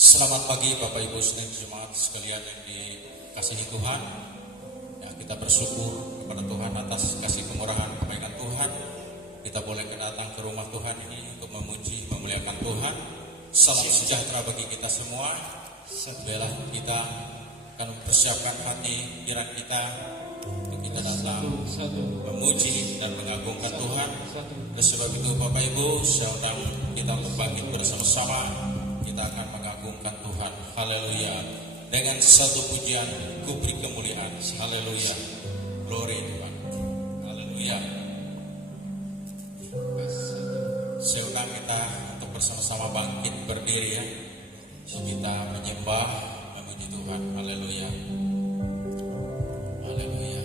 Selamat pagi Bapak Ibu dan jemaat sekalian yang dikasihi Tuhan. Ya, kita bersyukur kepada Tuhan atas kasih kemurahan kebaikan Tuhan. Kita boleh datang ke rumah Tuhan ini untuk memuji, memuliakan Tuhan. Salam sejahtera bagi kita semua. Sebelah kita akan mempersiapkan hati pikiran kita untuk kita datang memuji dan mengagungkan Tuhan. Oleh sebab itu Bapak Ibu, saya undang kita untuk bangkit bersama-sama. Kita akan mengagungkan Tuhan. Haleluya. Dengan satu pujian, ku beri kemuliaan. Haleluya. Glory Tuhan. Haleluya. Saya undang kita untuk bersama-sama bangkit berdiri ya. Kita menyembah, memuji Tuhan. Haleluya. Haleluya.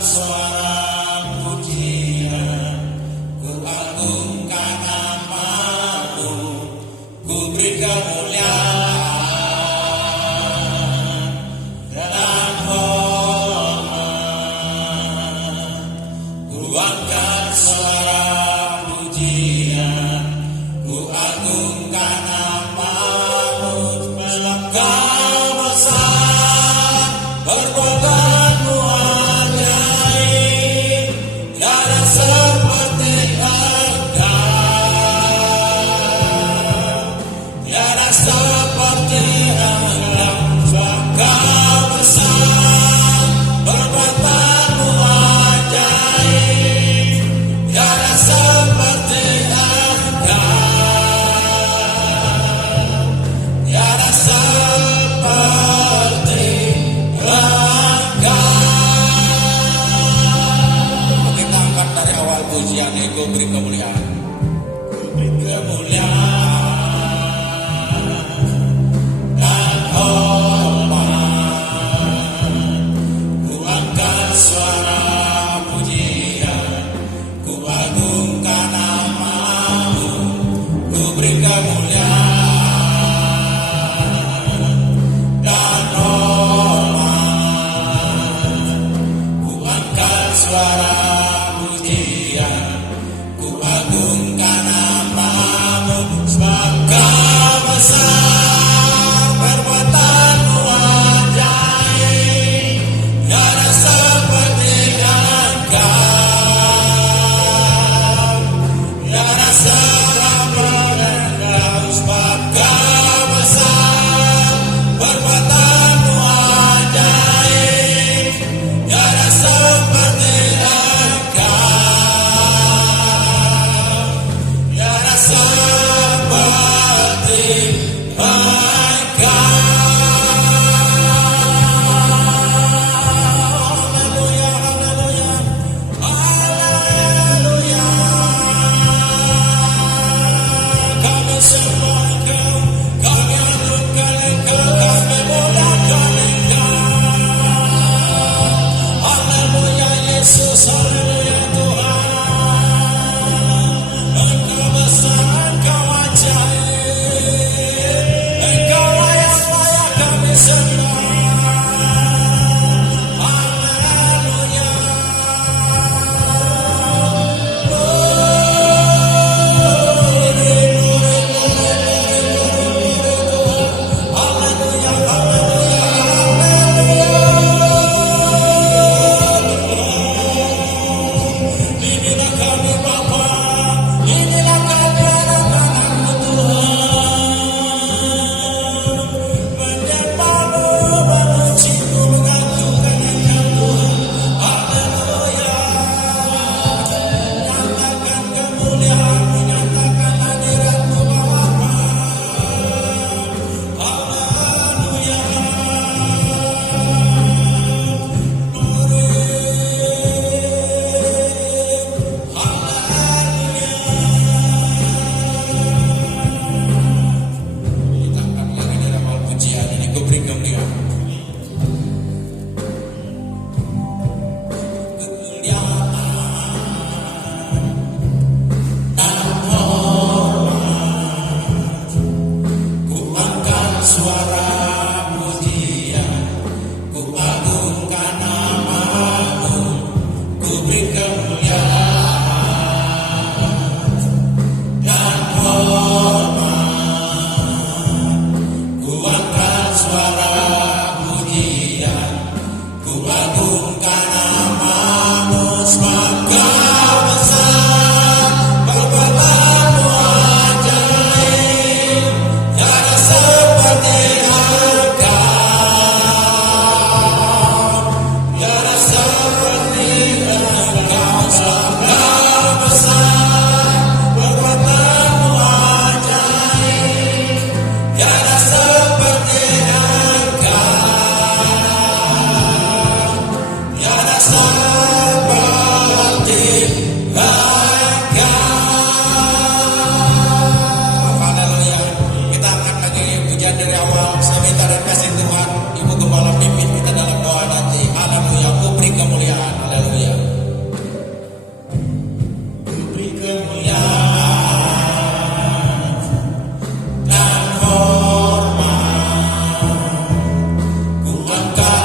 Suara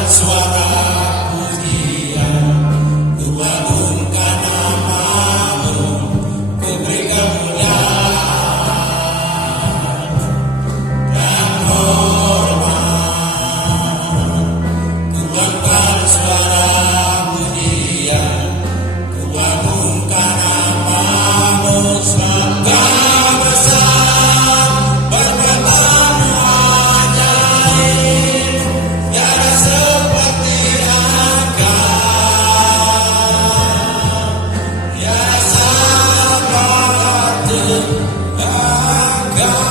suara pujian, ku agungkan namamu, ku beri kemuliaan dan hormat. Ku angkat suara pujian, ku agungkan namamu, sebab Kau besar, berkatamu ajaib, tiada seperti Engkau, tiada seperti Engkau.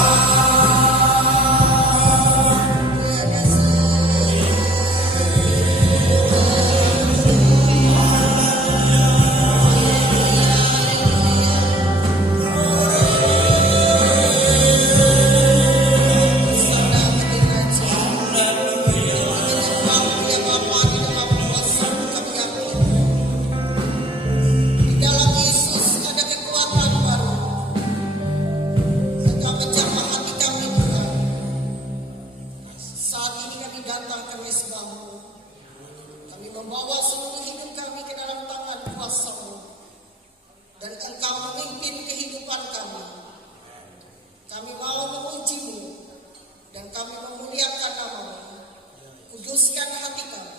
Di dalam Yesus ada kekuatan baru. Engkau menjamah hati kami, Tuhan. Saat ini kami datang ke mezbah-Mu. Kami membawa seluruh hidup kami ke dalam tangan kuasa-Mu. Dan Engkau memimpin kehidupan kami. Kami mau memuji-Mu dan kami memuliakan nama-Mu. Kuduskan hati kami.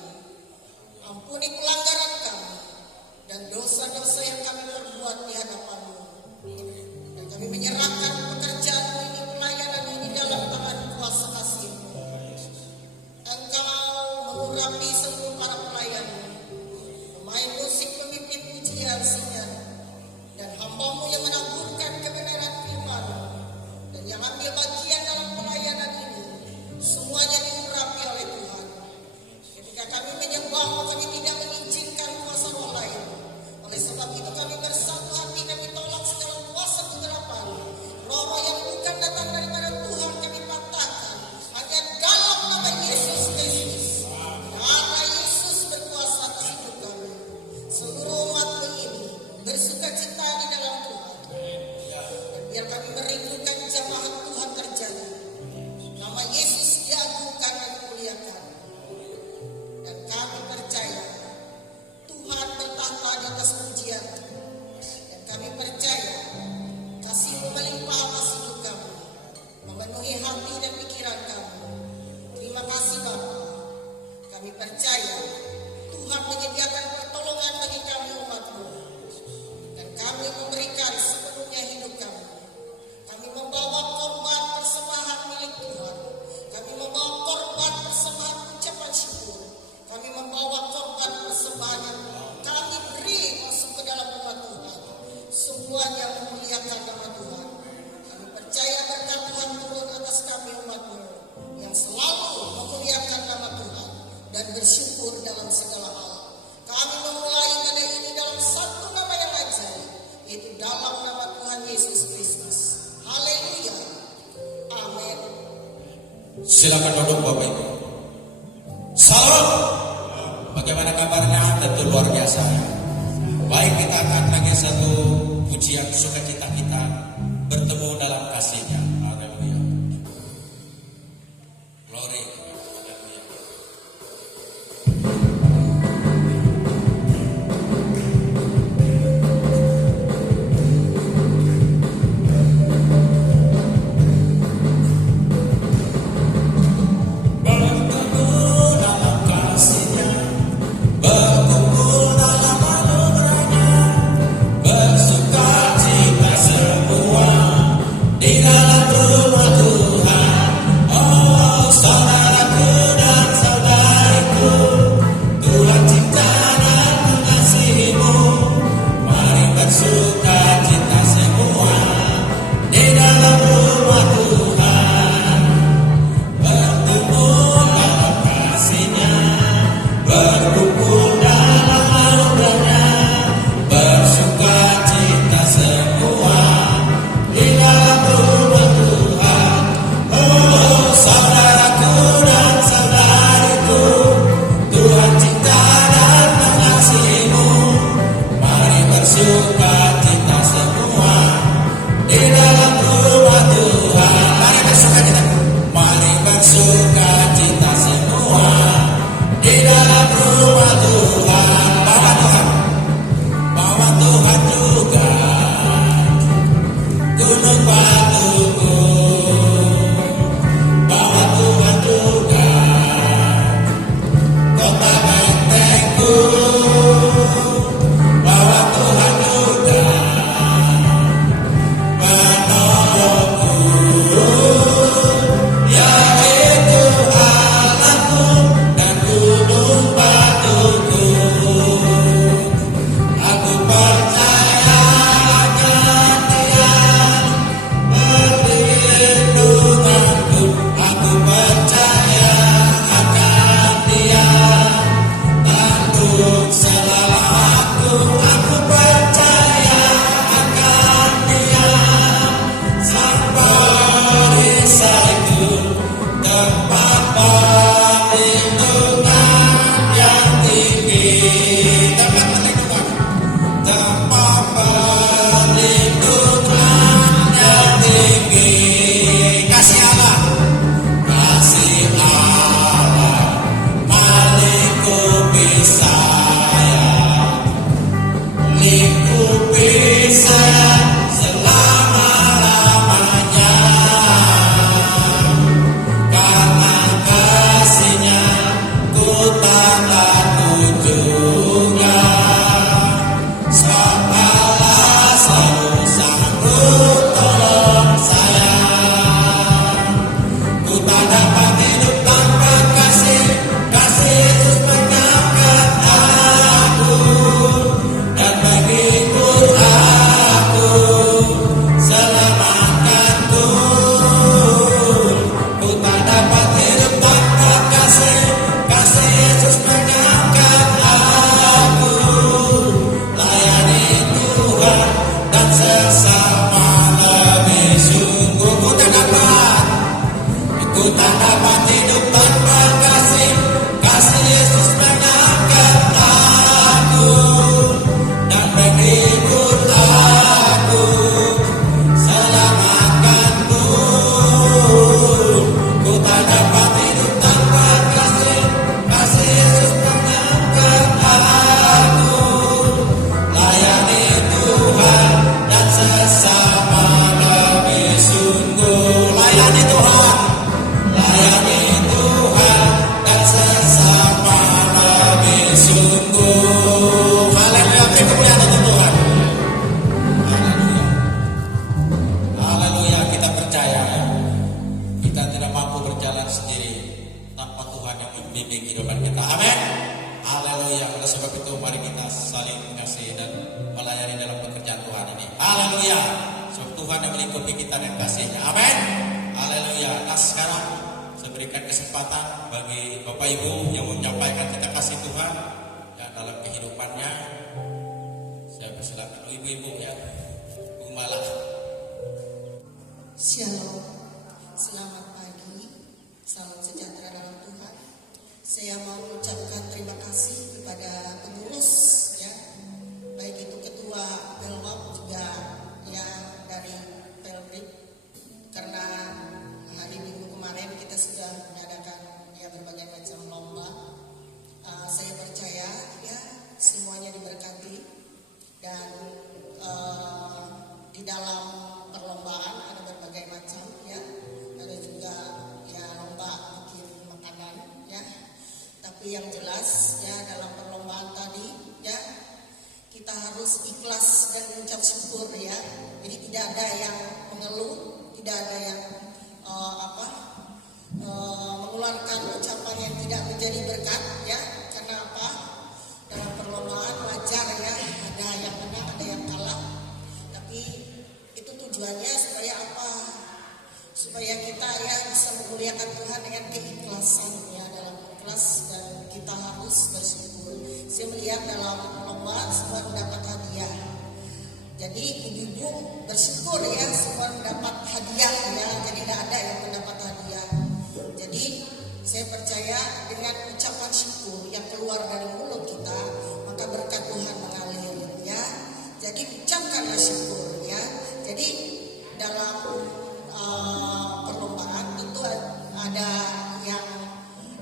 Ampuni pelanggaran kami dan dosa-dosa yang kami perbuat di hadapan-Mu. Dan kami menyerahkan pekerjaan ini, pelayanan ini dalam tangan kuasa kasih-Mu. Engkau mengurapi seluruh para pelayan, pemain musik, pemimpin pujian, singan, dan hamba-Mu yang menaburkan kebenaran firman dan yang ambil bagian dalam pelayanan ini. Semuanya diurapi oleh Tuhan. Ketika kami menyembah-Mu, kami tidak mengizinkan kuasa roh lain. Oleh sebab itu kami bersatu hati dan ditolak segala kuasa kegelapan. Roh yang bukan datang daripada Tuhan kami patahkan. Hanya dalam nama Yesus Kristus. Karena Yesus berkuasa atas hidup kami. Seluruh umat ini bersuka cita di dalam Tuhan. Dan biar kami merindukan jamaah Tuhan terjadi. Nama Yesus diagungkan dan dimuliakan. Dan kami percaya Tuhan bertahta di atas pujian. Dan kami percaya kasih-Mu melimpah atas hidup kami, memenuhi hati dan pikiran kami. Terima kasih Bapa. Kami percaya Tuhan menyediakan pertolongan bagi kami umat-Mu. Dan kami memberikan sepenuhnya hidup kami. Kami membawa korban persembahan milik Tuhan. Kami membawa korban persembahan ucapan syukur. Kami membawa korban persembahan yang kami beri masuk ke dalam rumah Tuhan. Semuanya memuliakan nama Tuhan. Kami percaya berkat Tuhan turun atas kami umat-Mu yang selalu memuliakan nama Tuhan dan bersyukur dalam segala hal. Kami memulai ibadah ini dalam satu nama yang ajaib, yaitu dalam nama Tuhan Yesus Kristus. Haleluya. Amin. Silakan duduk Bapak Ibu. Salam. Bagaimana kabarnya? Tentu luar biasa. Baik, kita akan lagi satu pujian sukacita kita bertemu dalam kasih-Nya. Haleluya. Glory. Haleluya. Bertemu dalam kasih-Nya, berkumpul dalam anugerah-Nya, bersuka cita semua di dalam membimbing kehidupan kita. Amin. Haleluya. Oleh sebab itu mari kita saling mengasihi dan melayani dalam pekerjaan Tuhan ini. Haleluya. Sebab Tuhan yang melingkupi kita dengan kasih-Nya. Amin. Haleluya. Nah sekarang saya berikan kesempatan bagi Bapak Ibu yang menyampaikan kita kasih Tuhan ya, dalam kehidupannya. Saya persilakan ibu-ibu ya, Bu Mala. Shalom, selamat pagi, salam sejahtera dalam Tuhan. Saya mau mengucapkan terima kasih kepada pengurus ya, baik itu ketua Pelwap juga ya dari Pelrip, karena hari Minggu kemarin kita sudah mengadakan ya berbagai macam lomba. Saya percaya ya semuanya diberkati dan di dalam perlombaan ada berbagai macam ya, ada juga ya lomba bikin makanan ya. Tapi yang jelas ya dalam perlombaan tadi ya kita harus ikhlas dan mengucap syukur ya. Jadi tidak ada yang mengeluh, tidak ada yang mengeluarkan ucapan yang tidak menjadi berkat ya. Karena apa? Dalam perlombaan wajar ya, ada yang menang, ada yang kalah. Tapi itu tujuannya supaya apa? Supaya kita ya bisa memuliakan Tuhan dengan keikhlasan ya, dalam ikhlas, dan kita harus bersyukur. Saya melihat dalam lomba semua mendapat hadiah. Jadi ibu-ibu bersyukur ya semua mendapat hadiah ya. Jadi tidak ada yang mendapat hadiah. Jadi saya percaya dengan ucapan syukur yang keluar dari mulut kita, maka berkat Tuhan mengalir ya. Jadi ucapkanlah syukur ya. Jadi dalam perlombaan itu ada yang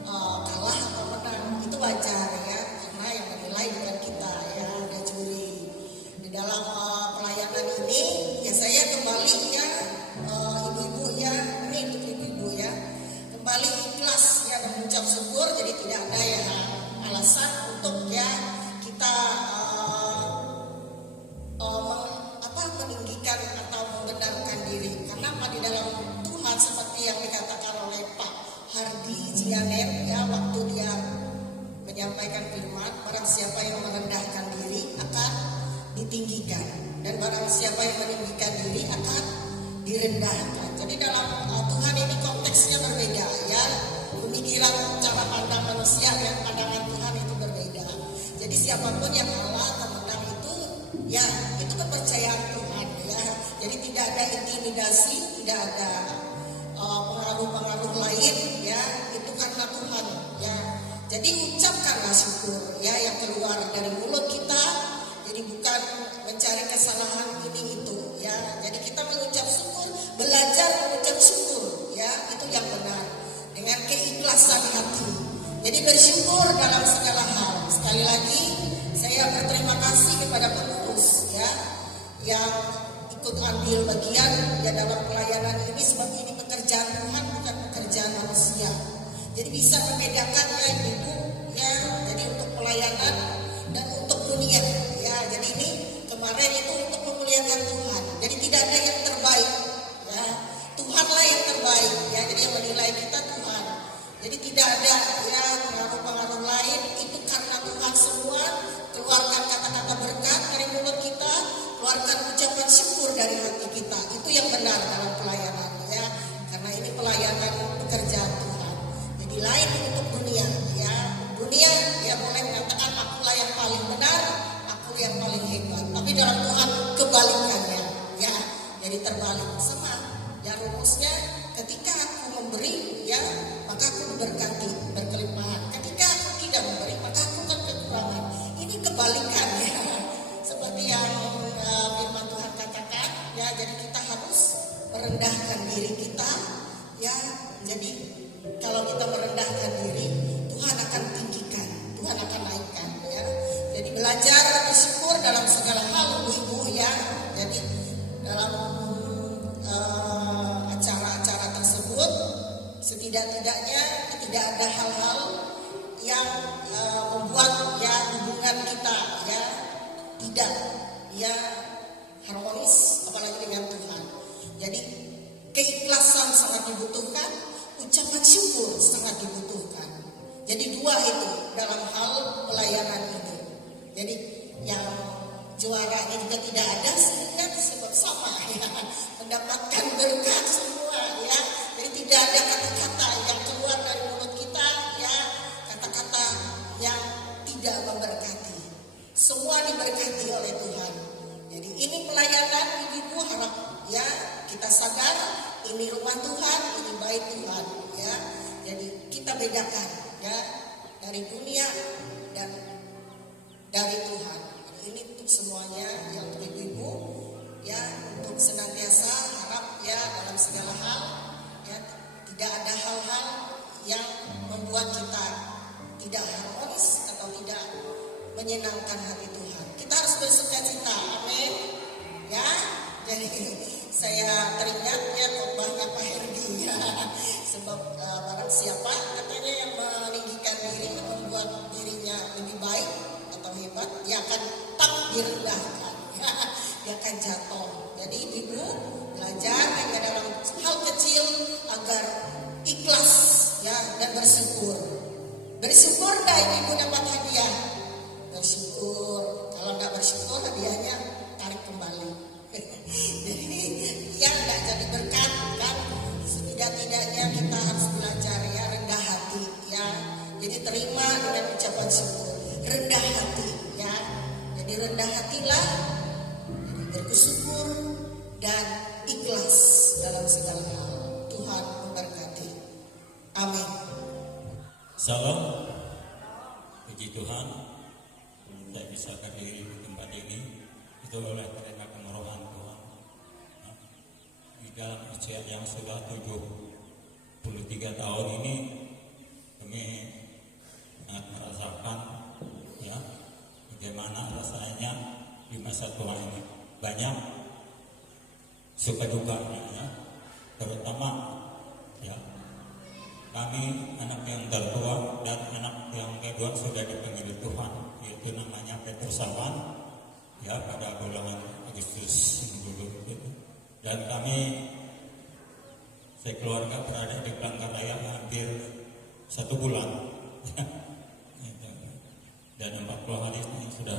kalah atau menang, itu wajar ya, karena yang menilai bukan kita ya, ada juri. Di dalam pelayanan ini ya saya kembali ya, ibu-ibu ya, ini untuk ibu-ibu ya, kembali ikhlas ya mengucap syukur. Jadi tidak ada ya alasan untuk ya kita meninggikan atau membenarkan diri. Karena apa? Di dalam Tuhan seperti yang dikatakan oleh Pak Hardi Jianet ya, waktu dia menyampaikan firman, barang siapa yang merendahkan diri akan ditinggikan, dan barang siapa yang meninggikan diri akan direndahkan. Jadi dalam Tuhan ini konteksnya berbeda ya, pemikiran cara pandang manusia dan pandangan Tuhan itu berbeda. Jadi siapapun yang kalah atau menang itu ya itu kepercayaan Tuhan ya. Jadi tidak ada intimidasi, tidak ada pengaruh-pengaruh lain ya, itu karena Tuhan ya. Jadi ucapkanlah syukur ya yang keluar dari mulut kita. Jadi bukan mencari kesalahan ini itu ya. Jadi kita mengucap syukur, belajar mengucap syukur ya, itu yang benar dengan keikhlasan hati. Jadi bersyukur dalam segala hal. Sekali lagi saya berterima kasih kepada pengurus ya yang ikut ambil bagian ya dalam pelayanan ini, sebab ini pekerjaan Tuhan bukan pekerjaan manusia. Jadi bisa membedakan ya ibu ya, jadi untuk pelayanan dan untuk dunia ya. Jadi ini kemarin itu untuk memuliakan Tuhan. Jadi tidak ada yang terbaik ya, Tuhanlah yang terbaik ya. Jadi yang menilai kita Tuhan. Jadi tidak ada ya pengaruh-pengaruh lain, itu karena Tuhan semua. Keluarkan kata-kata berkat dari mulut kita, keluarkan ucapan syukur dari hati kita. Itu yang benar dalam pelayanan ya. Karena ini pelayanan pekerjaan Tuhan. Jadi lain untuk dunia ya. Dunia ya boleh mengatakan akulah yang paling benar, aku yang paling hebat. Tapi dalam Tuhan kebalikannya ya. Jadi terbalik sama. Ya rumusnya, ketika aku memberi ya, maka aku diberkati, berkelimpahan. Ketika aku tidak memberi, maka aku akan kekurangan. Ini kebalikannya. Seperti yang firman Tuhan katakan ya, jadi kita harus merendahkan diri kita ya. Jadi kalau kita merendahkan diri, Tuhan akan tinggikan, Tuhan akan naikkan ya. Jadi belajar bersyukur dalam segala hal ibu ya. Jadi dalam acara-acara tersebut setidak-tidaknya tidak ada hal-hal yang membuat ya hubungan kita ya tidak ya harmonis, apalagi dengan Tuhan. Jadi keikhlasan sangat dibutuhkan, ucapan syukur sangat dibutuhkan. Jadi dua itu dalam hal pelayanan itu. Jadi yang juaranya juga tidak ada sehingga sebab sama ya, mendapatkan berkat semua ya. Jadi tidak ada kata-kata yang keluar dari mulut kita ya, kata-kata yang tidak memberkati. Semua diberkati oleh Tuhan. Jadi ini pelayanan ibu harap ya kita sadar ini rumah Tuhan, ini bait Tuhan ya. Jadi kita bedakan ya dari dunia dan dari Tuhan. Ini untuk semuanya yang untuk ibu ya, untuk senantiasa harap ya dalam segala hal ya, tidak ada hal-hal yang membuat kita tidak harmonis atau tidak menyenangkan hati Tuhan. Kita harus bersukacita, amin ya. Jadi saya teringat ya khotbahnya Pak Herdi ya, sebab barang siapa katanya yang meninggikan diri membuat dirinya lebih baik atau hebat, dia akan direndahkan ya, dia akan jatuh. Jadi ibu belajar hanya dalam hal kecil agar ikhlas ya dan bersyukur. Bersyukur dah ibu dapat hadiah. Bersyukur. Kalau tidak bersyukur hadiahnya tarik kembali. Jadi yang tidak jadi berkat kan, setidak-tidaknya kita harus belajar ya rendah hati ya. Jadi terima dengan ucapan syukur, rendah hati ya. Jadi rendah hatilah, jadi bersyukur dan ikhlas dalam segala hal. Tuhan memberkati. Amin. Salam, puji Tuhan, saya bisa berdiri di tempat ini itu oleh karena kemurahan Tuhan. Di dalam usia yang sudah 73 tahun ini, kami sangat merasakan ya bagaimana rasanya di masa tua ini. Banyak suka dukanya ya, terutama ya kami anak yang tertua dan anak yang kedua sudah dipanggil Tuhan, yaitu namanya Petrus Sawan ya pada bulan Agustus dulu gitu. Dan kami sekeluarga berada di Palangkaraya hampir 1 bulan dan 40 hari ini sudah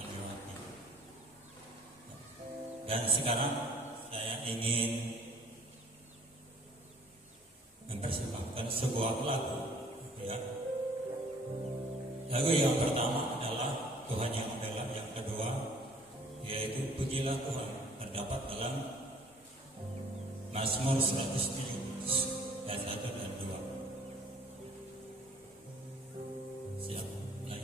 melewati. Dan sekarang saya ingin mempersembahkan sebuah lagu ya. Lagu yang pertama adalah Tuhan yang adalah, yang kedua yaitu Pujilah Tuhan, terdapat dalam Mazmur 117 ayat 1 dan 2. Siap, mulai.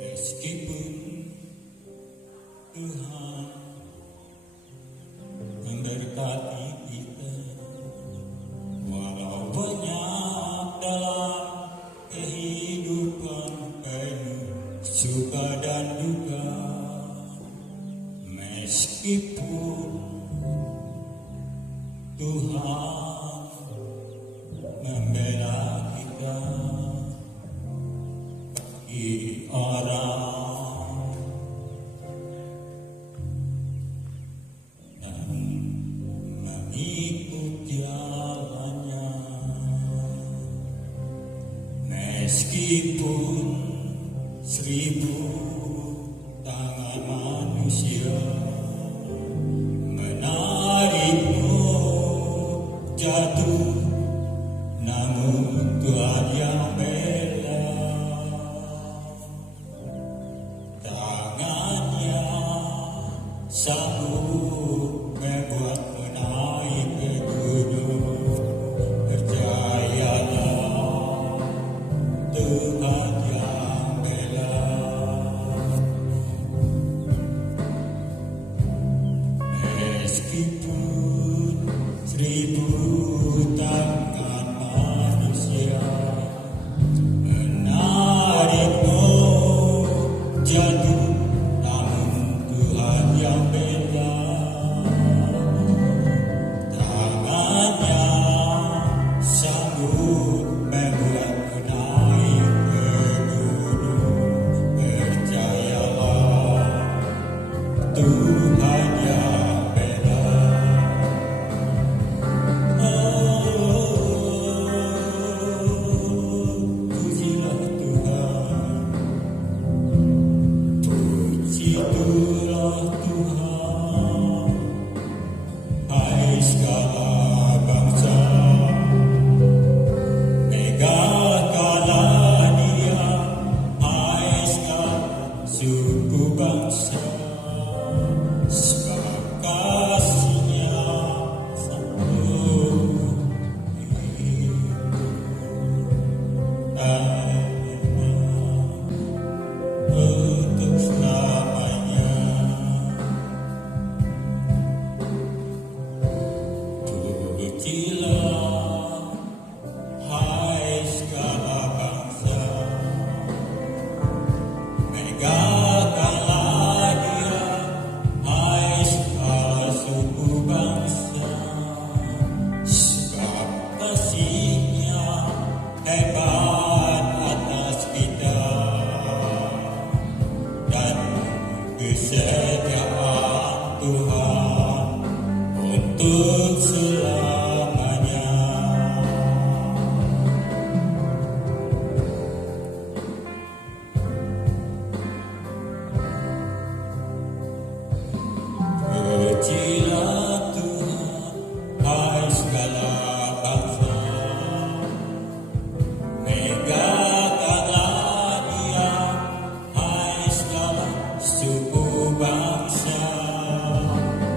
Meskipun Tuhan memberkati kita, walau banyak dalam kehidupan penuh suka dan duka, meskipun Tuhan membela kita, bagi orang dan mengikut jalannya, meskipun 1000 tangan manusia menarikmu jatuh, namun Tuhan yang bela. Tangannya sanggup membuatmu naik ke gunung. Percayalah, Tuhan yang bela. Meskipun 1000 tangan manusia menarikmu jatuh, namun Tuhan yang bela. Tuhan yang bela. Pujilah Tuhan, pujilah Tuhan, hai segala bangsa, megahkanlah Dia, hai segala suku bangsa, sebab kasih-Nya sanggup untuk selamanya. Pujilah, hai segala bangsa, megahkanlah Dia, hai segala suku bangsa, sebab kasih-Nya hebat atas kita, dan kesetiaan Tuhan untuk selamanya. Pujilah Tuhan, hai segala bangsa, megahkanlah Dia, hai segala suku bangsa,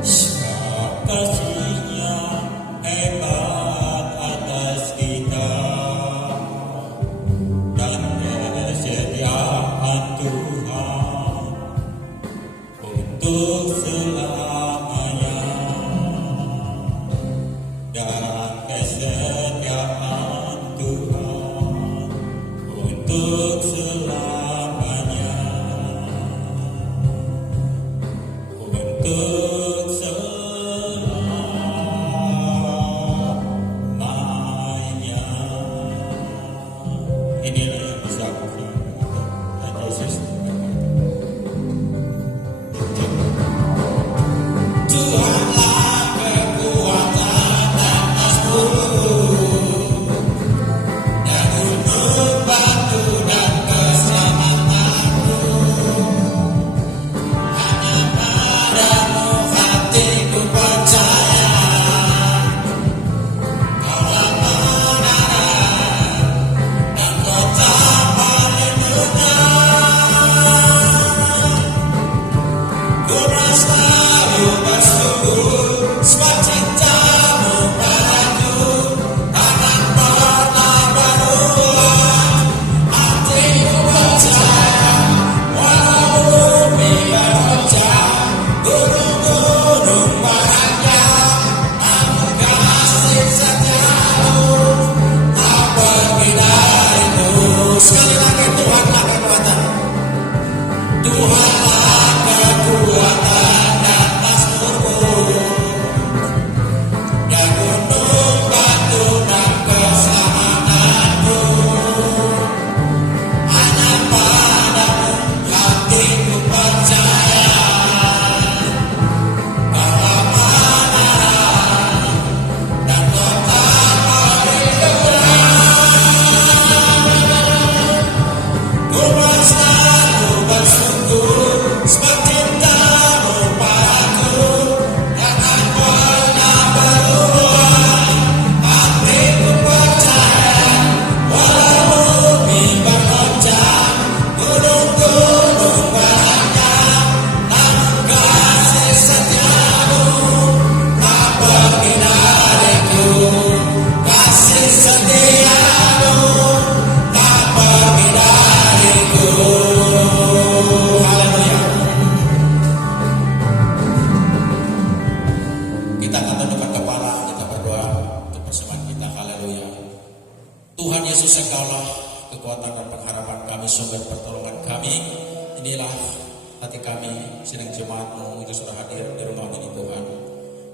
sebab kasih-Nya hebat atas kita, dan kesetiaan Tuhan untuk selamanya, dan kesetiaan Tuhan untuk selamanya, untuk selamanya. Inilah yang bisa aku dan Yesus. Tuhanlah kekuatan dan masmurku, dan gunung batu dan keselamatanku. Hanya padamu hatiku percaya, Kaulah menara dan kota perlindungan. Ku selalu bersyukur sebab cinta-Mu padaku takkan pernah berubah. Hatiku percaya walau bumi bergoncang, gunung-gunung bergoyang, namun kasih setia-Mu tak pergi dariku. Sekali lagi, Tuhanlah kekuatan, Tuhanlah kekuatan dan masmurku, dan gunung batu dan keselamatanku. Hanya padamu hatiku percaya, Kaulah menara dan kota perlindungan. Ku selalu bersyukur sebab cinta-Mu padaku takkan pernah berubah. Hatiku percaya walau bumi bergoncang, gunung-gunung bergoyang, namun kasih setia-Mu tak pergi dariku. Kasih setia-Mu tak pergi dariku. Haleluya. Kita akan tundukkan kepala, kita berdoa untuk persembahan kita. Haleluya. Tuhan Yesus, Engkaulah kekuatan dan pengharapan kami, sumber pertolongan kami. Inilah hati kami, sidang jemaat-Mu itu sudah hadir di rumah ini Tuhan,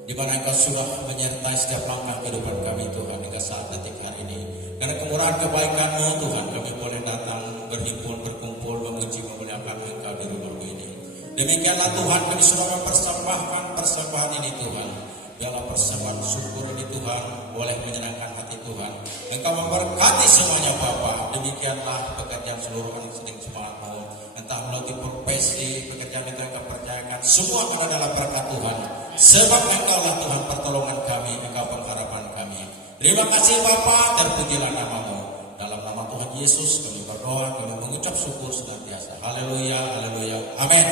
di mana Engkau sudah menyertai setiap langkah kehidupan kami Tuhan hingga saat detik hari ini. Karena kemurahan kebaikan-Mu Tuhan, kami boleh datang berhimpun, berkumpul, memuji, memuliakan Engkau di rumah ini. Demikianlah Tuhan, kami sudah mempersembahkan persembahan ini Tuhan. Biarlah persembahan syukur ini Tuhan boleh menyenangkan hati Tuhan. Engkau memberkati semuanya Bapa. Demikianlah pekerjaan seluruh orang sedang semangat-mu. Entah melalui profesi, pekerjaan itu Engkau percayakan. Semua ada dalam berkat Tuhan. Sebab Engkaulah Tuhan pertolongan kami, Engkau pengharapan kami. Terima kasih Bapa, terpujilah nama-Mu. Dalam nama Tuhan Yesus kami berdoa, kami mengucap syukur senantiasa. Haleluya, haleluya, amin.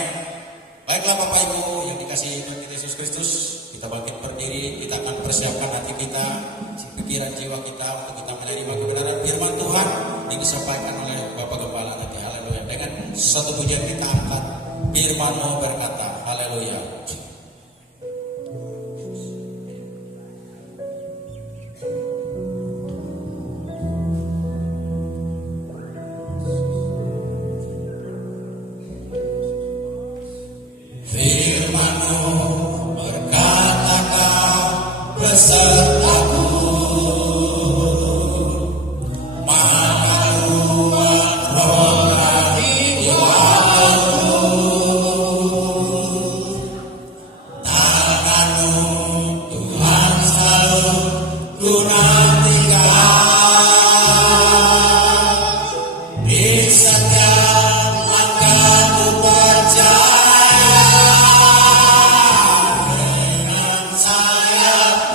Baiklah Bapak Ibu yang dikasihi Tuhan kita Yesus Kristus, kita bangkit berdiri, kita akan persiapkan hati kita, pikiran jiwa kita untuk kita menerima kebenaran firman Tuhan yang disampaikan oleh Bapak Gembala nanti. Haleluya. Dengan satu pujian kita angkat firman-Mu berkata, haleluya.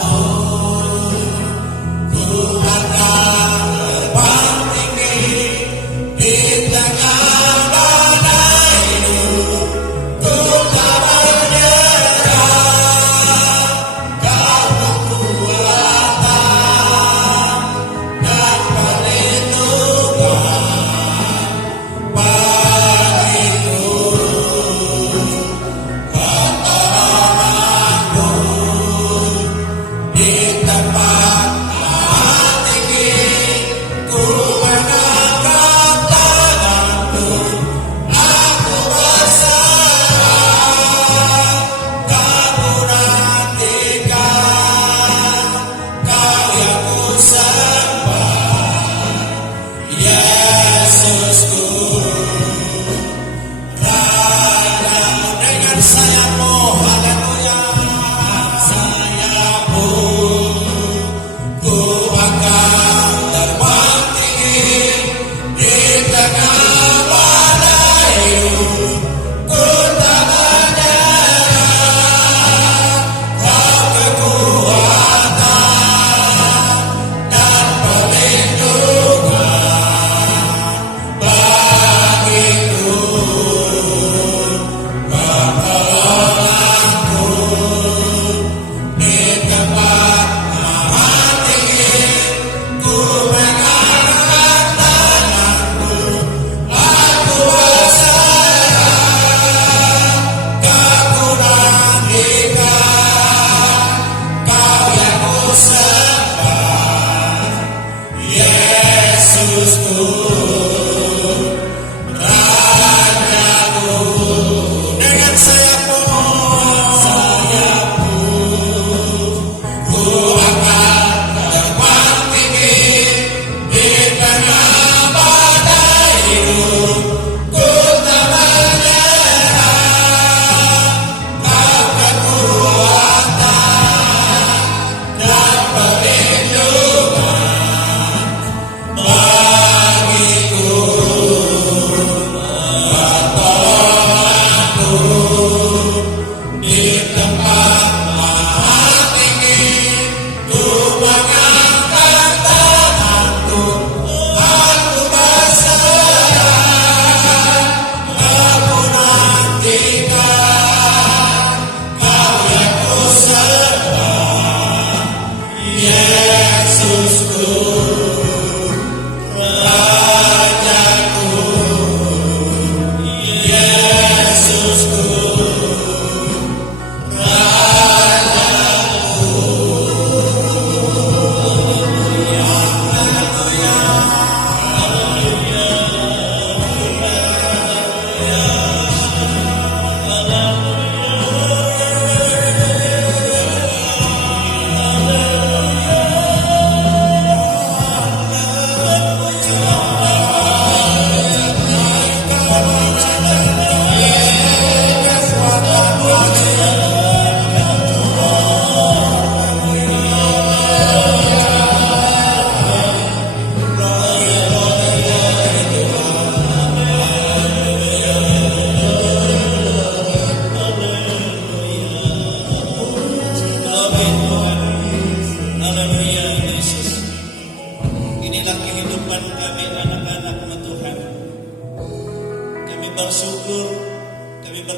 Oh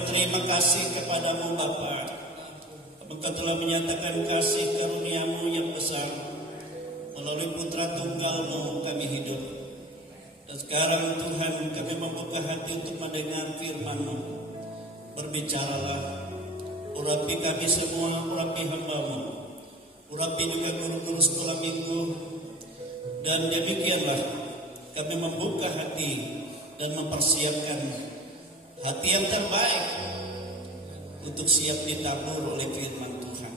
berterima kasih kepadamu Bapa. Engkau telah menyatakan kasih karunia-Mu yang besar. Melalui putra tunggal-Mu kami hidup. Dan sekarang Tuhan, kami membuka hati untuk mendengar firman-Mu. Berbicaralah, urapi kami semua, urapi hamba-Mu, urapi juga guru-guru sekolah minggu. Dan demikianlah kami membuka hati dan mempersiapkan hati yang terbaik untuk siap ditabur oleh firman Tuhan.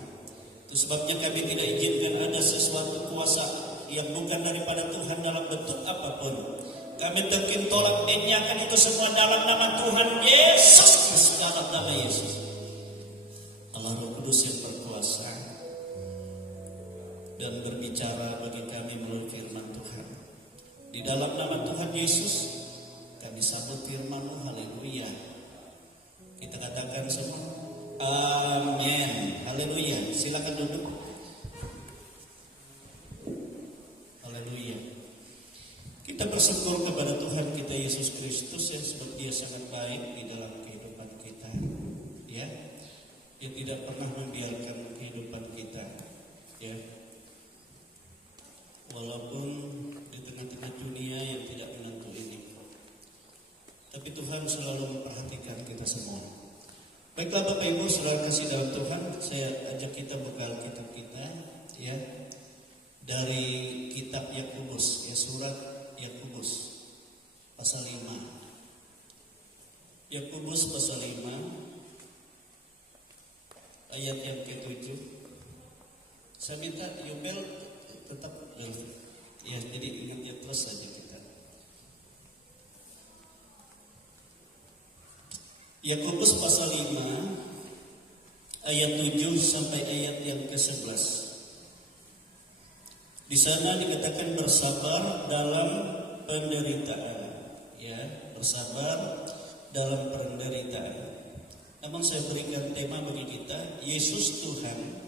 Itu sebabnya kami tidak izinkan ada sesuatu kuasa yang bukan daripada Tuhan dalam bentuk apapun. Kami tekin tolak enyahkan itu semua dalam nama Tuhan Yesus Kristus, dalam nama Yesus. Allah Roh Kudus yang berkuasa dan berbicara bagi kami melalui firman Tuhan. Di dalam nama Tuhan Yesus kami sambut firman-Mu. Haleluya. Kita katakan semua amin. Haleluya. Silakan duduk. Haleluya. Kita bersyukur kepada Tuhan kita Yesus Kristus yang sebab Dia sangat baik di dalam kehidupan kita. Ya. Dia tidak pernah membiarkan kehidupan kita. Ya. Walaupun di tengah-tengah dunia yang tidak menentu ini, tapi Tuhan selalu memperhatikan kita semua. Baiklah Bapak Ibu, saudara kasih dalam Tuhan, saya ajak kita buka Alkitab kita, ya, dari kitab Yakobus, ya, surat Yakobus pasal 5. Yakobus pasal 5 ayat yang ke-7. Saya minta Yobel tetap, ya, jadi ingatnya terus saja kita. Yakobus pasal 5 ayat 7 sampai ayat yang ke-11. Di sana dikatakan bersabar dalam penderitaan, ya, bersabar dalam penderitaan. Namun saya berikan tema bagi kita, Yesus Tuhan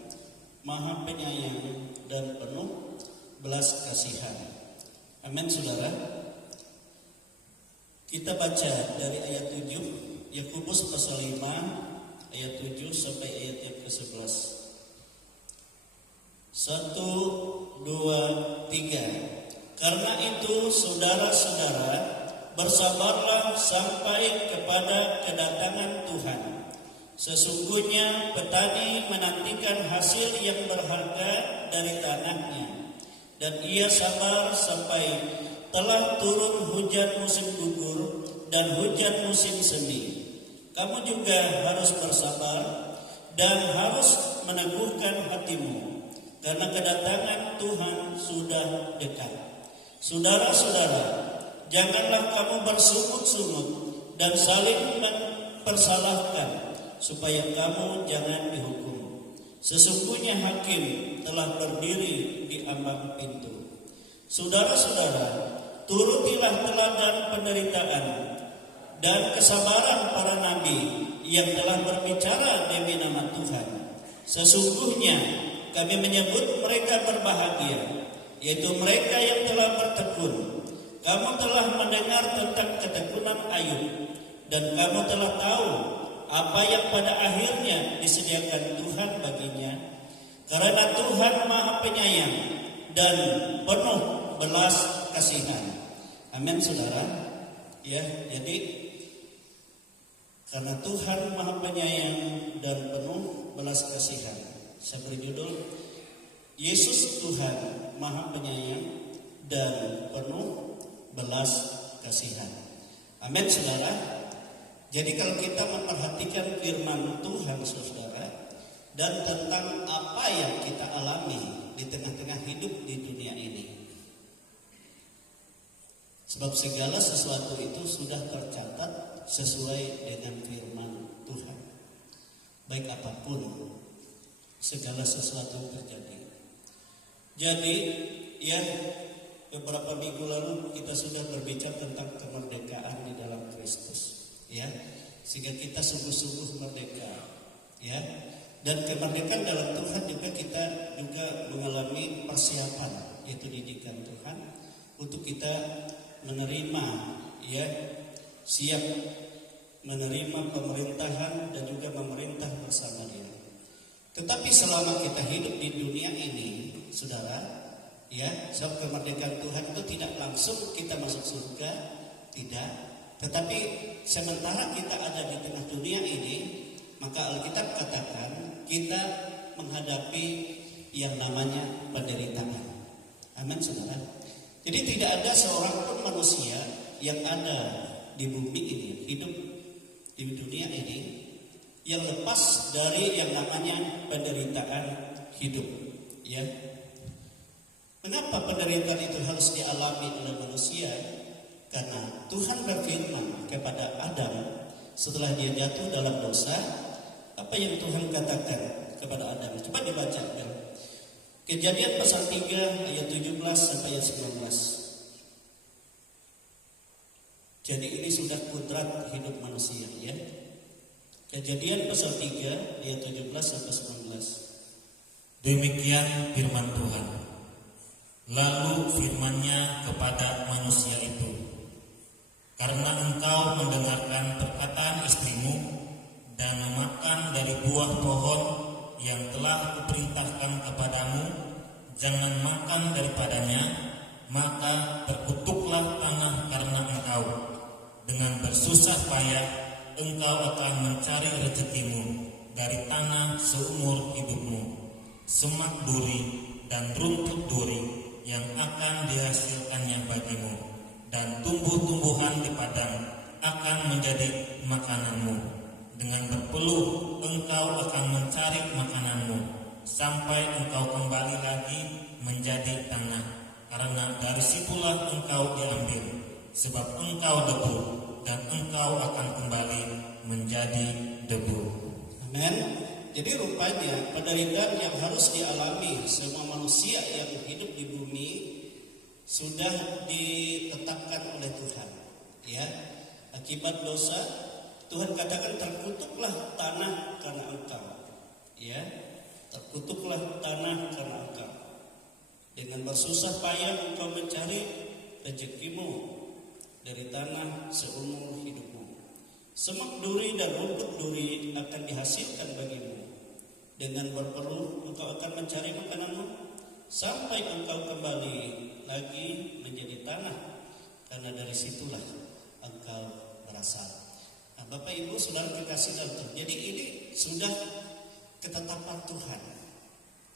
Maha Penyayang dan penuh belas kasihan. Amin, saudara. Kita baca dari ayat 7, Yakobus pasal 5 ayat 7 sampai ayat yang ke-11. 1, 2, 3. Karena itu saudara-saudara, bersabarlah sampai kepada kedatangan Tuhan. Sesungguhnya petani menantikan hasil yang berharga dari tanahnya, dan ia sabar sampai telah turun hujan musim gugur dan hujan musim semi. Kamu juga harus bersabar dan harus meneguhkan hatimu, karena kedatangan Tuhan sudah dekat. Saudara-saudara, janganlah kamu bersungut-sungut dan saling mempersalahkan, supaya kamu jangan dihukum. Sesungguhnya hakim telah berdiri di ambang pintu. Saudara-saudara, turutilah teladan penderitaan dan kesabaran para nabi yang telah berbicara demi nama Tuhan. Sesungguhnya kami menyebut mereka berbahagia, yaitu mereka yang telah bertekun. Kamu telah mendengar tentang ketekunan Ayub, dan kamu telah tahu apa yang pada akhirnya disediakan Tuhan baginya, karena Tuhan Maha Penyayang dan penuh belas kasihan. Amin, saudara. Ya, jadi karena Tuhan Maha Penyayang dan penuh belas kasihan. Saya beri judul Yesus Tuhan Maha Penyayang dan penuh belas kasihan. Amin, saudara. Jadi kalau kita memperhatikan firman Tuhan, saudara, dan tentang apa yang kita alami di tengah-tengah hidup di dunia ini, sebab segala sesuatu itu sudah tercatat sesuai dengan firman Tuhan. Baik apapun, segala sesuatu terjadi. Jadi, ya, beberapa minggu lalu kita sudah berbicara tentang kemerdekaan di dalam Kristus. Ya, sehingga kita sungguh-sungguh merdeka, ya. Dan kemerdekaan dalam Tuhan juga kita juga mengalami persiapan, yaitu didikan Tuhan untuk kita menerima, ya, siap menerima pemerintahan dan juga memerintah bersama Dia. Tetapi selama kita hidup di dunia ini, saudara, ya, sebab kemerdekaan Tuhan itu tidak langsung kita masuk surga, tidak. Tetapi sementara kita ada di tengah dunia ini, maka Alkitab katakan kita menghadapi yang namanya penderitaan. Amin, saudara. Jadi tidak ada seorang pun manusia yang ada di bumi ini, hidup di dunia ini, yang lepas dari yang namanya penderitaan hidup. Ya, mengapa penderitaan itu harus dialami oleh manusia? Karena Tuhan berfirman kepada Adam setelah dia jatuh dalam dosa. Apa yang Tuhan katakan kepada Adam? Coba dibaca ya. Kejadian pasal 3 ayat 17 sampai ayat 19. Jadi ini sudah kodrat hidup manusia, ya. Kejadian pasal 3 ayat 17 sampai 19. Demikian firman Tuhan. Lalu firman-Nya kepada manusia itu, karena engkau mendengarkan perkataan istrimu dan memakan dari buah pohon yang telah kuperintahkan kepadamu, jangan makan daripadanya, maka terkutuklah tanah karena engkau. Dengan bersusah payah engkau akan mencari rezekimu dari tanah seumur hidupmu. Semak duri dan rumput duri yang akan dihasilkannya bagimu, dan tumbuh-tumbuhan di padang akan menjadi makananmu. Dengan berpeluh engkau akan mencari makananmu sampai engkau kembali lagi menjadi tanah, karena dari situlah engkau diambil. Sebab engkau debu, dan engkau akan kembali menjadi debu. Amin. Jadi rupanya penderitaan yang harus dialami semua manusia yang hidup di bumi sudah ditetapkan oleh Tuhan. Ya, akibat dosa Tuhan katakan terkutuklah tanah karena engkau. Ya, terkutuklah tanah karena engkau. Dengan bersusah payah engkau mencari rezekimu dari tanah seumur hidupmu. Semak duri dan rumput duri akan dihasilkan bagimu. Dengan berpeluh engkau akan mencari makananmu sampai engkau kembali lagi menjadi tanah, karena dari situlah engkau berasal. Nah, Bapak Ibu Saudara kekasih dalam Tuhan, jadi ini sudah ketetapan Tuhan.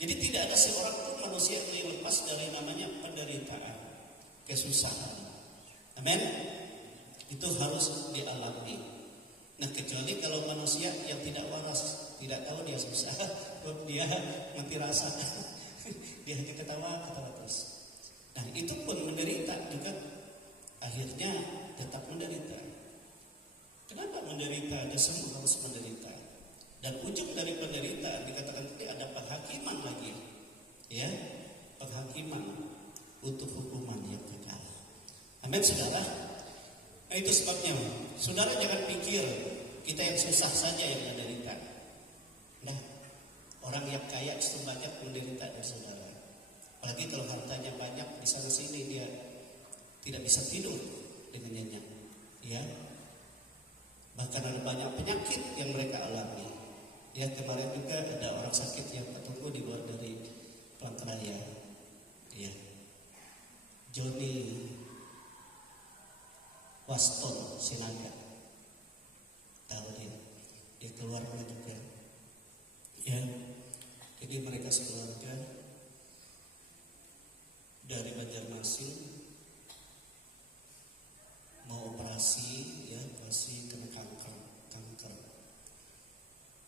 Jadi tidak ada seorang pun manusia yang lepas dari namanya penderitaan, kesusahan. Amin. Itu harus dialami. Nah, kecuali kalau manusia yang tidak waras, tidak tahu dia susah, dia mati rasa, dia hanya ketawa terus. Nah, itu pun menderita juga, akhirnya tetap menderita. Kenapa menderita? Ada semua harus menderita. Dan ujung dari penderitaan dikatakan tadi ada penghakiman lagi, ya, penghakiman untuk hukuman yang kekal. Amin, saudara. Nah, itu sebabnya, saudara jangan pikir kita yang susah saja yang menderita. Nah, orang yang kaya itu banyak menderita dari saudara. Apalagi kalau hartanya banyak di sana sini, dia tidak bisa tidur dengan nyenyak. Ya, bahkan ada banyak penyakit yang mereka alami. Ya, kemarin juga ada orang sakit yang tertunggu di luar dari Pelangkaraya. Ya, Joni Waston Sinaga, tahu dia keluarga juga, ya. Jadi mereka sekeluarga dari Banjarmasin mau operasi, ya, operasi kena kanker.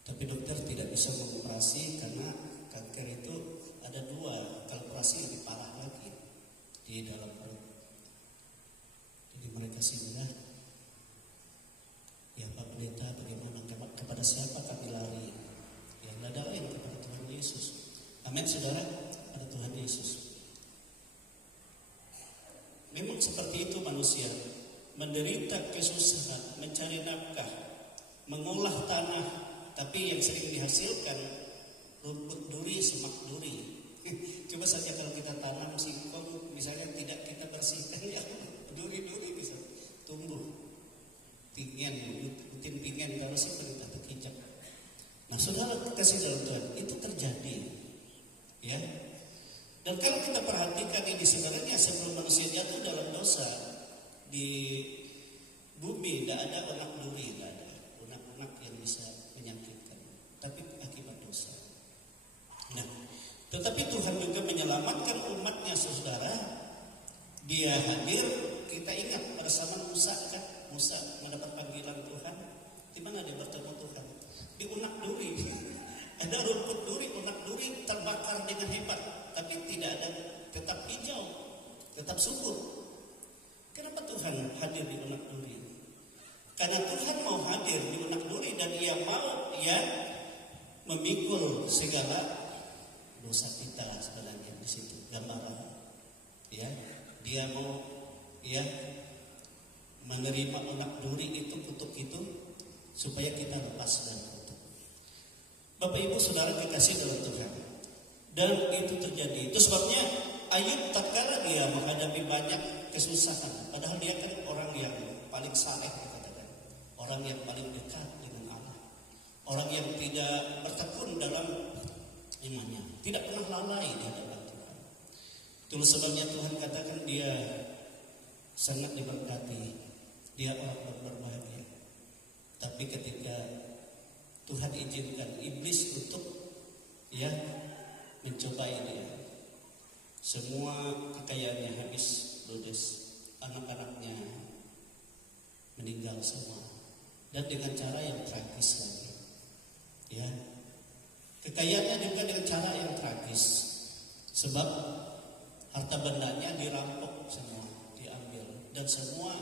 Tapi dokter tidak bisa mengoperasi karena kanker itu ada dua, kalau operasi lebih parah lagi di dalam perut. Jadi mereka singgah, ya Pak Pendeta, bagaimana, kepada siapa kami lari? Ya, tidak ada lain kepada Tuhan Yesus. Amin, saudara, ada Tuhan Yesus. Memang seperti itu manusia, menderita kesusahan, mencari nafkah, mengolah tanah, tapi yang sering dihasilkan rumput duri, semak duri. Coba saja kalau kita tanam singkong, misalnya tidak kita bersihkan, ya duri-duri bisa tumbuh. tingen, ikutin pingen kalau sih perintah terkijak. Nah, saudara kasih dalam Tuhan, itu terjadi, ya. Dan kalau kita perhatikan ini sebenarnya sebelum manusia jatuh dalam dosa di bumi, tidak ada unak duri, tidak ada unak-unak yang bisa menyakitkan, tapi akibat dosa. Nah, tetapi Tuhan juga menyelamatkan umatnya, saudara. Dia hadir, kita ingat pada zaman Musa kan, Musa mendapat panggilan Tuhan. Di mana dia bertemu Tuhan? Di unak duri. Ada rumput duri, unak duri terbakar dengan hebat, tapi tidak ada, tetap hijau, tetap subur. Kenapa Tuhan hadir di unak duri? Karena Tuhan mau hadir di unak duri dan Ia mau memikul segala dosa kita sebenarnya di situ gambaran. Ya, Dia mau menerima unak duri itu, kutuk itu, supaya kita lepas dari kutuk. Bapak Ibu Saudara kekasih dalam Tuhan, dan itu terjadi. Itu sebabnya Ayub tatkala dia menghadapi banyak kesusahan, padahal dia kan orang yang paling saleh, dikatakan, orang yang paling dekat dengan Allah, orang yang tidak bertekun dalam imannya, tidak pernah lalai di hadapan Tuhan. Itulah sebabnya Tuhan katakan dia sangat diberkati, dia orang berbahagia. Tapi ketika Tuhan izinkan iblis untuk mencobai dia, semua kekayaannya habis ludes, anak-anaknya meninggal semua, dan dengan cara yang tragis lagi. Ya, kekayaannya juga dengan cara yang tragis, sebab harta bendanya dirampok semua, diambil, dan semua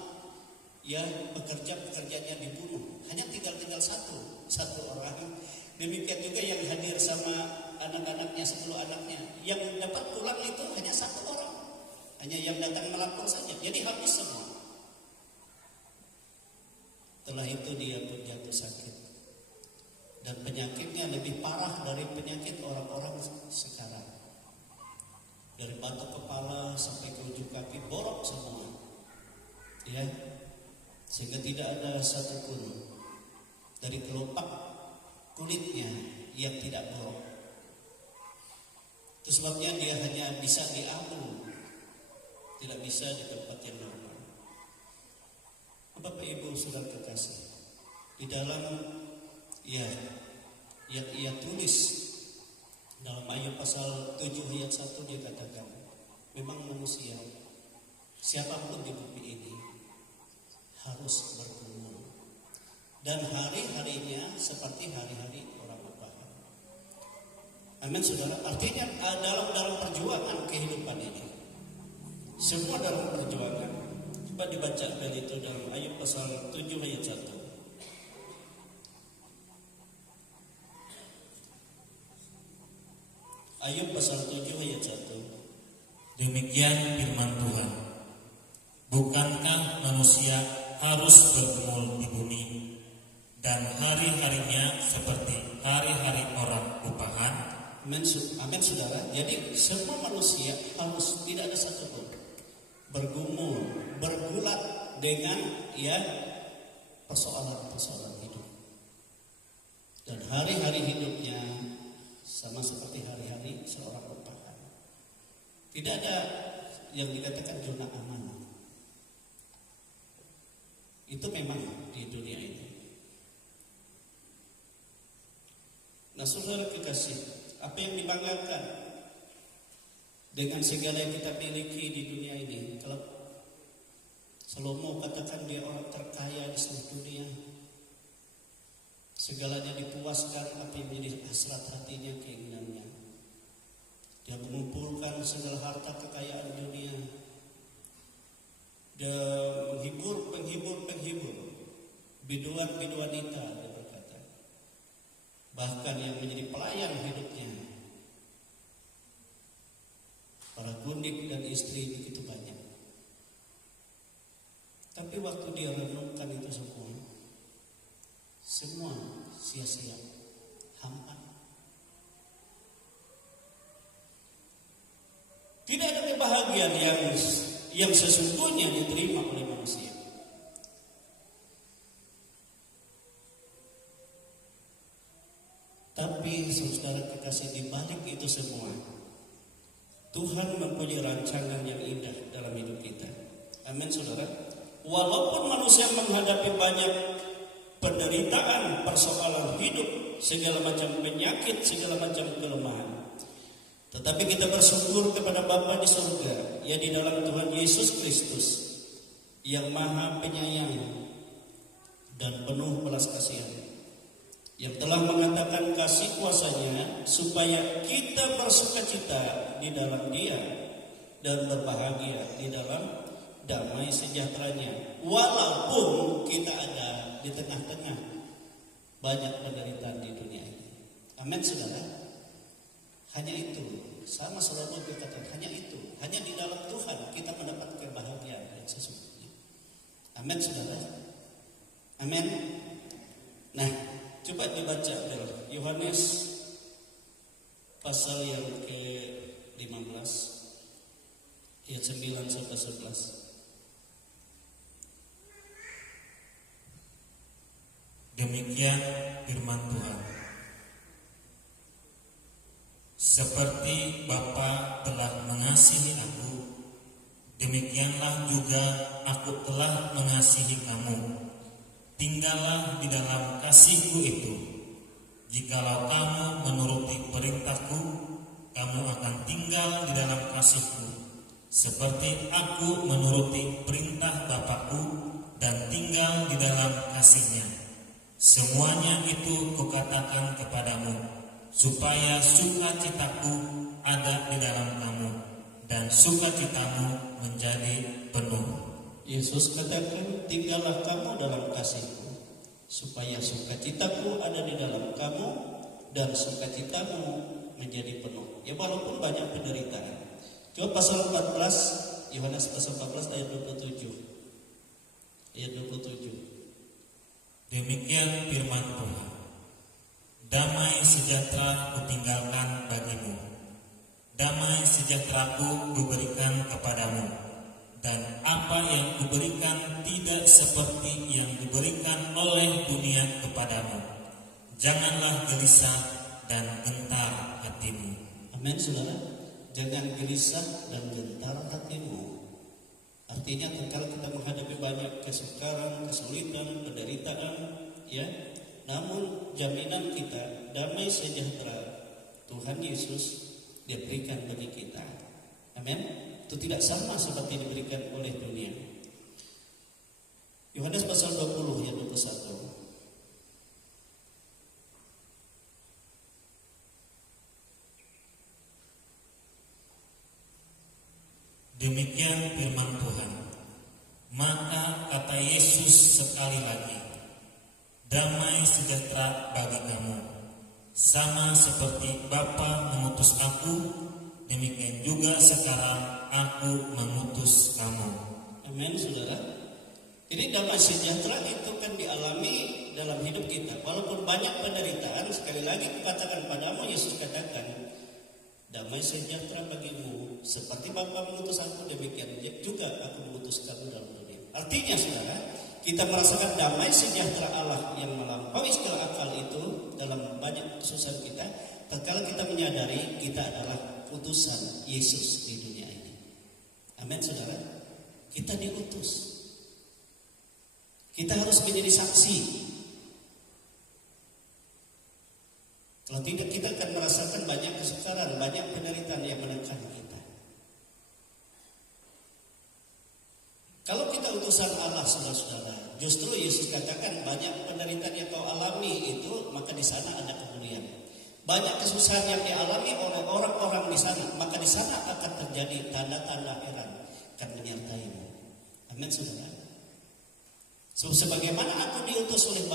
pekerjanya dibunuh. Hanya tinggal satu orang. Demikian juga yang hadir sama anak-anaknya, 10 anaknya. Yang dapat pulang itu hanya 1 orang, hanya yang datang melapor saja. Jadi habis semua. Setelah itu dia pun jatuh sakit, dan penyakitnya lebih parah dari penyakit orang-orang sekarang. Dari batuk kepala sampai ke ujung kaki borok semua, ya, sehingga tidak ada satupun dari kelopak kulitnya yang tidak borok. Itu sebabnya dia hanya bisa diambil, tidak bisa di tempat yang normal. Bapak Ibu Saudara kekasih, di dalam yang ia tulis dalam Ayub pasal 7 ayat 1, dia katakan, memang manusia siapapun di bumi ini harus bergumul, dan hari-harinya seperti hari-hari orang berbahan. Amin, saudara. Artinya dalam perjuangan kehidupan ini, semua dalam perjuangan. Coba dibaca dari itu dalam Ayub pasal 7 ayat 1. Ayub pasal 7 ayat 1. Demikian firman Tuhan. Bukankah manusia harus bergumul di bumi, dan hari-harinya seperti hari-hari orang upahan? Amin, saudara. Jadi semua manusia harus, tidak ada satupun bergumul, bergulat dengan persoalan-persoalan hidup. Dan hari-hari hidupnya sama seperti hari-hari seorang upahan. Tidak ada yang dikatakan zona aman. Itu memang di dunia ini. Nah, saudara kekasih, apa yang dibanggakan dengan segala yang kita miliki di dunia ini? Kalau Salomo katakan dia orang terkaya di seluruh dunia, segalanya dipuaskan, apa yang menjadi hasrat hatinya, keinginannya. Dia mengumpulkan segala harta kekayaan dunia. Dia menghibur biduan-biduanita, dia berkata. Bahkan yang menjadi pelayan hidupnya, para gundik dan istri begitu banyak. Tapi waktu dia renungkan itu semua sia-sia, hampa. Tidak ada kebahagiaan yang sesungguhnya diterima oleh manusia. Tapi saudara kekasih, di balik itu semua, Tuhan mempunyai rancangan yang indah dalam hidup kita. Amin saudara. Walaupun manusia menghadapi banyak penderitaan, persoalan hidup, segala macam penyakit, segala macam kelemahan, tetapi kita bersyukur kepada Bapa di surga, ya di dalam Tuhan Yesus Kristus yang Maha Penyayang dan penuh belas kasihan, yang telah mengatakan kasih kuasanya supaya kita bersukacita di dalam Dia dan berbahagia di dalam damai sejahteranya, walaupun kita ada di tengah-tengah banyak penderitaan di dunia ini. Amin saudara. Hanya itu, sama selalu dikatakan, hanya itu, hanya di dalam Tuhan kita mendapat kebahagiaan yang sesungguhnya. Amin saudara. Amin. Nah, coba dibaca Yohanes pasal yang ke-15 ayat 9 sampai 11. Demikian firman Tuhan. Seperti Bapa telah mengasihi aku, demikianlah juga aku telah mengasihi kamu. Tinggallah di dalam kasihku itu. Jikalau kamu menuruti perintahku, kamu akan tinggal di dalam kasihku, seperti aku menuruti perintah Bapakku dan tinggal di dalam kasihnya. Semuanya itu kukatakan kepadamu, supaya sukacitaku ada di dalam kamu, dan sukacitamu menjadi penuh. Yesus katakan, tinggallah kamu dalam kasihku, supaya sukacitaku ada di dalam kamu, dan sukacitamu menjadi penuh. Ya walaupun banyak penderitaan. Coba pasal 14, Yohanes pasal 14 ayat 27. Ayat 27. Demikian firman Tuhan. Damai sejahtera kutinggalkan bagimu, damai sejahteraku kuberikan kepadamu, dan apa yang kuberikan tidak seperti yang diberikan oleh dunia kepadamu. Janganlah gelisah dan gentar hatimu. Amin saudara. Jangan gelisah dan gentar hatimu. Artinya kalau kita menghadapi banyak kesukaran, kesulitan, penderitaan, ya, namun jaminan kita damai sejahtera Tuhan Yesus diberikan bagi kita. Amin. Itu tidak sama seperti diberikan oleh dunia. Yohanes pasal 20 ayat 21. Demikian firman Tuhan. Maka kata Yesus sekali lagi, damai sejahtera bagi kamu. Sama seperti Bapa mengutus aku, demikian juga sekarang aku mengutus kamu. Amin saudara. Jadi damai sejahtera itu kan dialami dalam hidup kita. Walaupun banyak penderitaan, sekali lagi kukatakan padamu, Yesus katakan, damai sejahtera bagimu. Seperti Bapa mengutus aku, demikian juga aku mengutus kamu dalam dunia. Artinya saudara, kita merasakan damai sejahtera Allah yang melampaui segala akal itu dalam banyak kesusahan kita, tatkala kita menyadari kita adalah utusan Yesus di dunia ini. Amin saudara. Kita diutus. Kita harus menjadi saksi. Kalau tidak, kita akan merasakan banyak kesukaran, banyak penderitaan yang menekan kita. Kalau kita utusan Allah, saudara-saudara, justru Yesus katakan banyak penderitaan yang kau alami itu, maka di sana ada kemuliaan. Banyak kesusahan yang dialami oleh orang-orang di sana, maka di sana akan terjadi tanda-tanda heran akan menyertaimu. Amin, saudara. Sebagaimana aku diutus oleh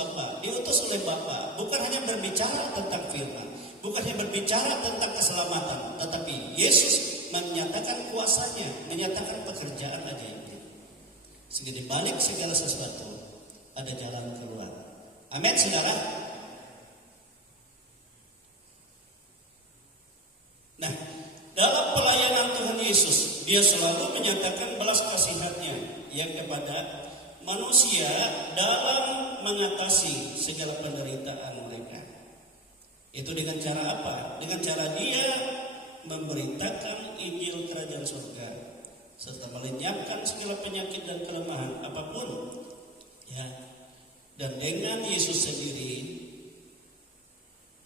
Bapa, bukan hanya berbicara tentang firman, bukan hanya berbicara tentang keselamatan, tetapi Yesus menyatakan kuasanya, menyatakan pekerjaan ajaibnya. Sehingga di balik segala sesuatu ada jalan keluar. Amin, saudara. Nah, dalam pelayanan Tuhan Yesus, Dia selalu menyatakan belas kasihannya yang kepada manusia dalam mengatasi segala penderitaan mereka. Itu dengan cara apa? Dengan cara dia memberitakan Injil Kerajaan Surga serta melenyapkan segala penyakit dan kelemahan apapun, ya. Dan dengan Yesus sendiri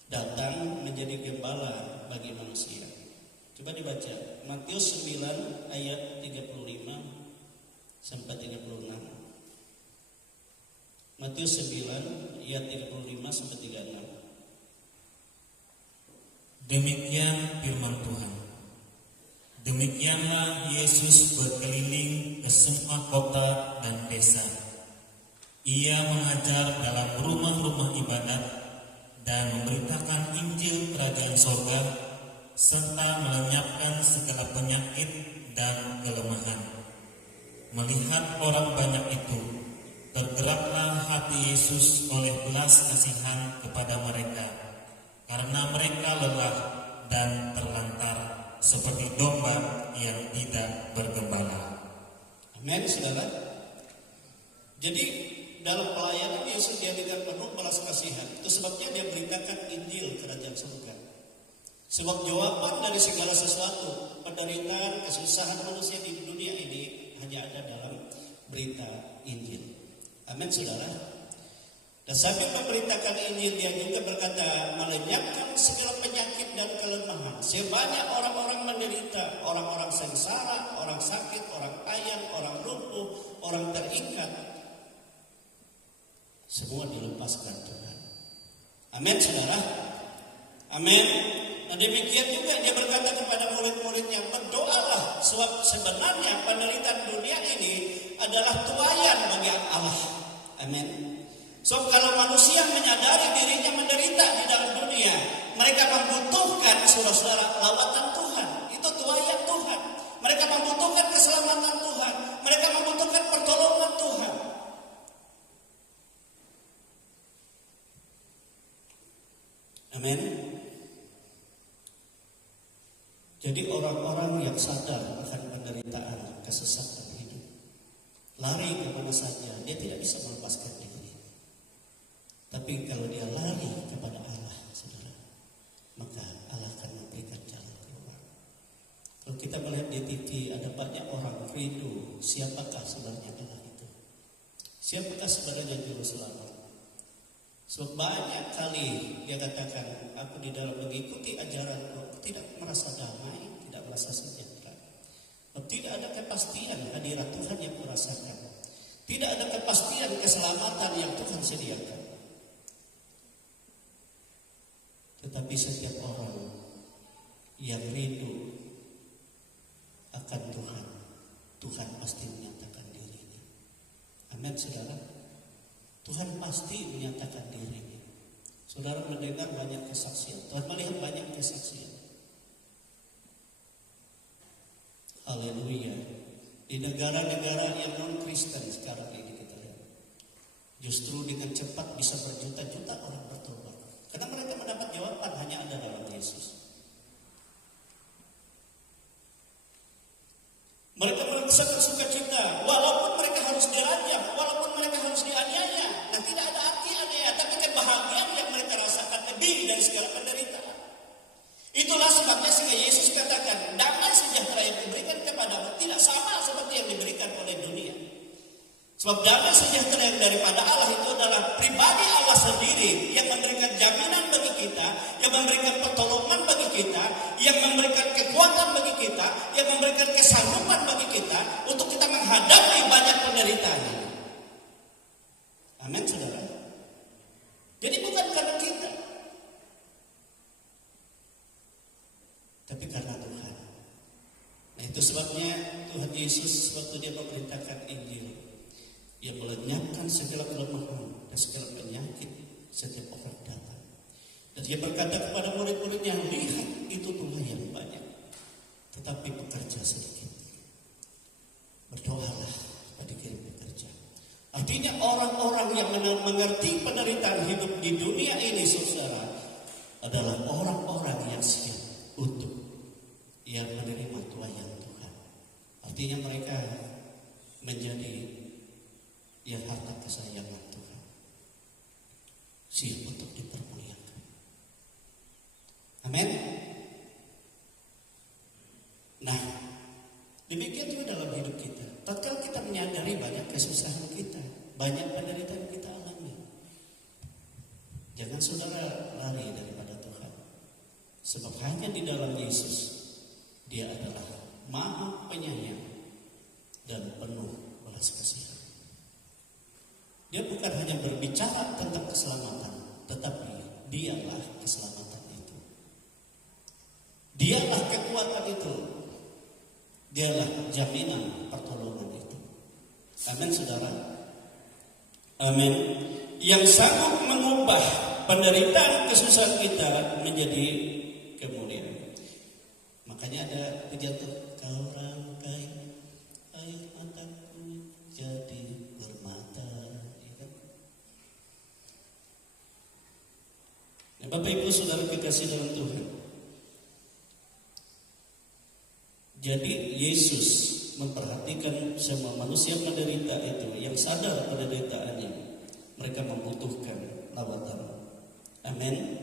datang menjadi gembala bagi manusia. Coba dibaca Matius 9 ayat 35 sampai 36. Matius 9 ayat 35 sampai 36. Demikian firman Tuhan. Demikianlah Yesus berkeliling ke semua kota dan desa. Ia mengajar dalam rumah-rumah ibadat dan memberitakan Injil Kerajaan Sorga serta melenyapkan segala penyakit dan kelemahan. Melihat orang banyak itu, tergeraklah hati Yesus oleh belas kasihan kepada mereka, karena mereka lelah dan terlantar seperti domba yang tidak bergembala. Amin, saudara. Jadi dalam pelayanan Yesus dia dengan penuh belas kasihan. Itu sebabnya dia beritakan Injil Kerajaan Surga. Sebab jawaban dari segala sesuatu, penderitaan, kesusahan manusia di dunia ini hanya ada dalam berita Injil. Amin, saudara. Dan sambil memberitakan Injil, dia juga berkata melenyapkan segala penyakit dan kelemahan. Sebanyak orang-orang menderita, orang-orang sengsara, orang sakit, orang payah, orang lumpuh, orang terikat, semua dilepaskan Tuhan. Amin, saudara. Amin. Nah demikian juga dia berkata kepada murid-muridnya, berdoalah, sebab sebenarnya penderitaan dunia ini adalah tuayan bagi Allah. Amin. Sebab kalau manusia menyadari dirinya menderita di dalam dunia, mereka membutuhkan saudara-saudara lawatan Tuhan. Itu tuayan Tuhan. Mereka membutuhkan keselamatan Tuhan. Mereka membutuhkan pertolongan Tuhan. Amin. Jadi orang-orang yang sadar akan penderitaan, kesesatan hidup, lari kemana saja, dia tidak bisa melepaskan diri. Tapi kalau dia lari kepada Allah, saudara, maka Allah akan memberikan jalan keluar. Kalau kita melihat di TV, ada banyak orang rindu, siapakah sebenarnya Allah itu? Siapakah sebenarnya Juru Selamat? So banyak kali dia katakan, aku di dalam mengikuti ajaranku, aku tidak merasa damai, tidak merasa sejahtera. Tidak ada kepastian hadirat Tuhan yang kurasakan. Tidak ada kepastian keselamatan yang Tuhan sediakan. Tetapi setiap orang yang rindu akan Tuhan, Tuhan pasti menyatakan dirinya. Amin, saudara. Tuhan pasti menyatakan dirinya. Saudara mendengar banyak kesaksian, Tuhan melihat banyak kesaksian. Haleluya. Di negara-negara yang non-Kristen sekarang ini kita lihat, justru dengan cepat bisa berjuta-juta orang bertobat. Karena mereka mendapat jawaban hanya ada dalam Yesus. Mereka merasakan sukacita, walaupun mereka harus dirajam, walaupun mereka harus dianiaya. Nah, tidak ada arti aniaya, tapi kebahagiaan yang mereka rasakan lebih dari segala penderitaan. Itulah sebabnya sehingga Yesus katakan, damai sejahtera yang diberikan kepadamu tidak sama seperti yang diberikan oleh dunia. Sebab damai sejahtera yang daripada Allah itu adalah pribadi Allah sendiri yang memberikan jaminan bagi kita, yang memberikan pertolongan bagi kita, yang memberikan kekuatan bagi kita, yang memberikan kesanggupan bagi kita untuk kita menghadapi banyak penderitaan. Amin, saudara. Jadi bukan karena kita, tapi karena Tuhan. Nah itu sebabnya Tuhan Yesus waktu dia memberitakan Injil, dia melenyapkan segala kelemahan dan segala penyakit setiap orang datang. Dan dia berkata kepada murid-muridnya, lihat itu tuayan banyak, tetapi pekerja sedikit. Berdoalah supaya dikirim pekerja. Artinya orang-orang yang mengerti penderitaan hidup di dunia ini, saudara, adalah orang-orang yang siap untuk yang menerima tuayan Tuhan. Artinya mereka menjadi yang harta kesayangan Tuhan, siap untuk dipermuliakan. saudara lari daripada Tuhan. Sebab hanya di dalam Yesus Dia adalah Maha Penyayang dan penuh belas kasihan. Dia bukan hanya berbicara tentang keselamatan, tetapi Dialah keselamatan itu. Dialah kekuatan itu. Dialah jaminan pertolongan itu. Amin, saudara. Amin. Yang sanggup mengubah penderitaan kesusahan kita menjadi kemuliaan. Makanya ada pujian tuh, kau rangkai air mataku jadi permata. Ya, Bapak Ibu Saudara kekasih dalam Tuhan. Jadi Yesus memperhatikan semua manusia menderita itu, yang sadar penderitaannya. Mereka membutuhkan lawatan. Amin.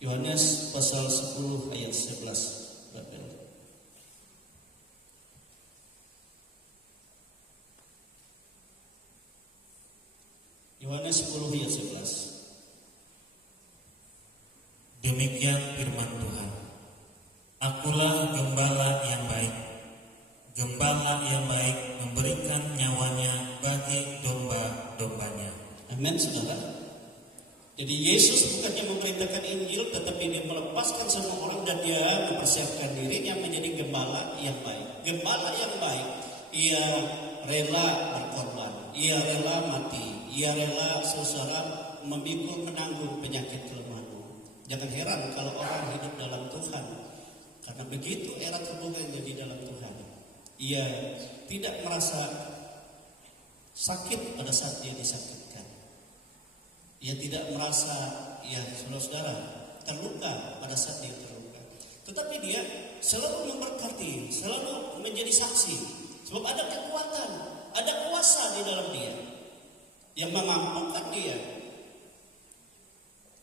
Yohanes pasal 10 ayat 11. Babel. Yohanes 10 ayat 11. Demikian firman Tuhan. Akulah gembala yang baik. Gembala yang baik memberikan nyawanya bagi domba-dombanya. Amin, saudara. Jadi Yesus bukannya memberitakan Injil, tetapi Dia melepaskan semua orang dan Dia mempersiapkan dirinya menjadi gembala yang baik. Gembala yang baik, ia rela berkorban, ia rela mati, ia rela saudara memikul menanggung penyakit kelemahanmu. Jangan heran kalau orang hidup dalam Tuhan, karena begitu erat hubungannya di dalam Tuhan, ia tidak merasa sakit pada saat dia disakitkan. Ia tidak merasa, ya saudara-saudara, terluka pada saat dia terluka. Tetapi dia selalu memberkati, selalu menjadi saksi. Sebab ada kekuatan, ada kuasa di dalam dia yang memampukan dia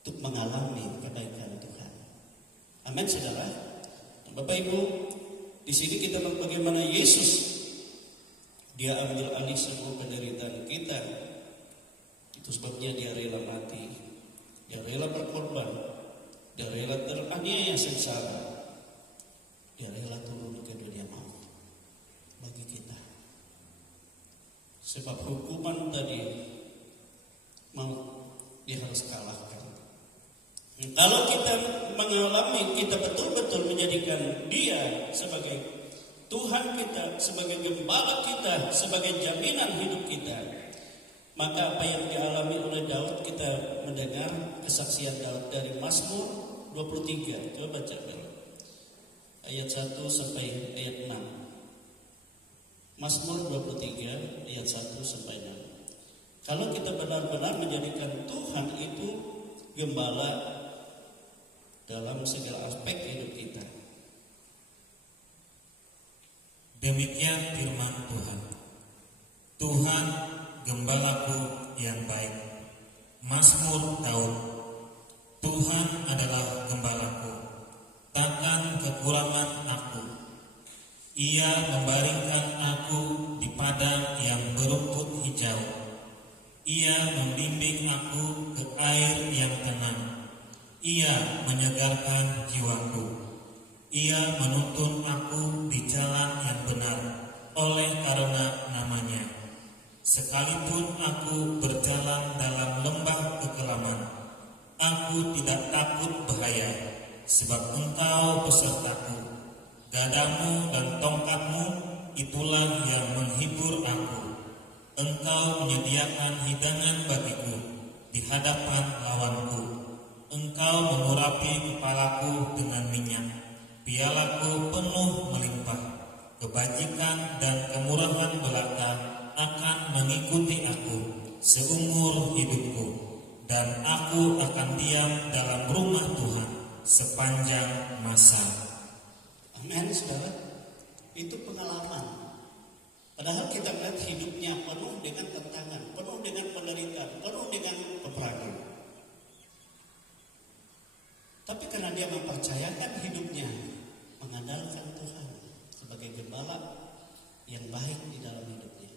untuk mengalami kebaikan Tuhan. Amin, saudara. Bapak Ibu, di sini kita melihat bagaimana Yesus Dia ambil alih semua penderitaan kita. Itu sebabnya Dia rela mati, Dia rela berkorban, Dia rela teraniaya sengsara, Dia rela turun ke dunia maut bagi kita. Sebab hukuman tadi maut Dia harus kalahkan. Kalau kita mengalami, kita betul-betul menjadikan Dia sebagai Tuhan kita, sebagai gembala kita, sebagai jaminan hidup kita, maka apa yang dialami oleh Daud, kita mendengar kesaksian Daud dari Mazmur 23. Coba baca ayat 1 sampai ayat 6. Mazmur 23 ayat 1 sampai 6. Kalau kita benar-benar menjadikan Tuhan itu gembala dalam segala aspek hidup kita. Demikian firman Tuhan. Tuhan gembalaku yang baik. Mazmur Daud. Tuhan adalah gembalaku, takkan kekurangan aku. Ia membaringkan aku di padang yang berumput hijau. Ia membimbing aku ke air yang tenang. Ia menyegarkan jiwaku. Ia menuntun aku di jalan yang benar oleh karena namanya. Sekalipun aku berjalan dalam lembah kekelaman, aku tidak takut bahaya, sebab Engkau besertaku. Gadamu dan tongkatmu itulah yang menghibur aku. Engkau menyediakan hidangan bagiku di hadapan lawanku. Engkau mengurapi kepalaku dengan minyak. Pialaku penuh melimpah. Kebajikan dan kemurahan belaka akan mengikuti aku seumur hidupku, dan aku akan diam dalam rumah Tuhan sepanjang masa. Amin, saudara. Itu pengalaman. Padahal kita melihat hidupnya penuh dengan tantangan, penuh dengan penderitaan, penuh dengan peperangan. Tapi karena dia mempercayakan hidupnya, mengandalkan Tuhan sebagai gembala yang baik di dalam hidupnya,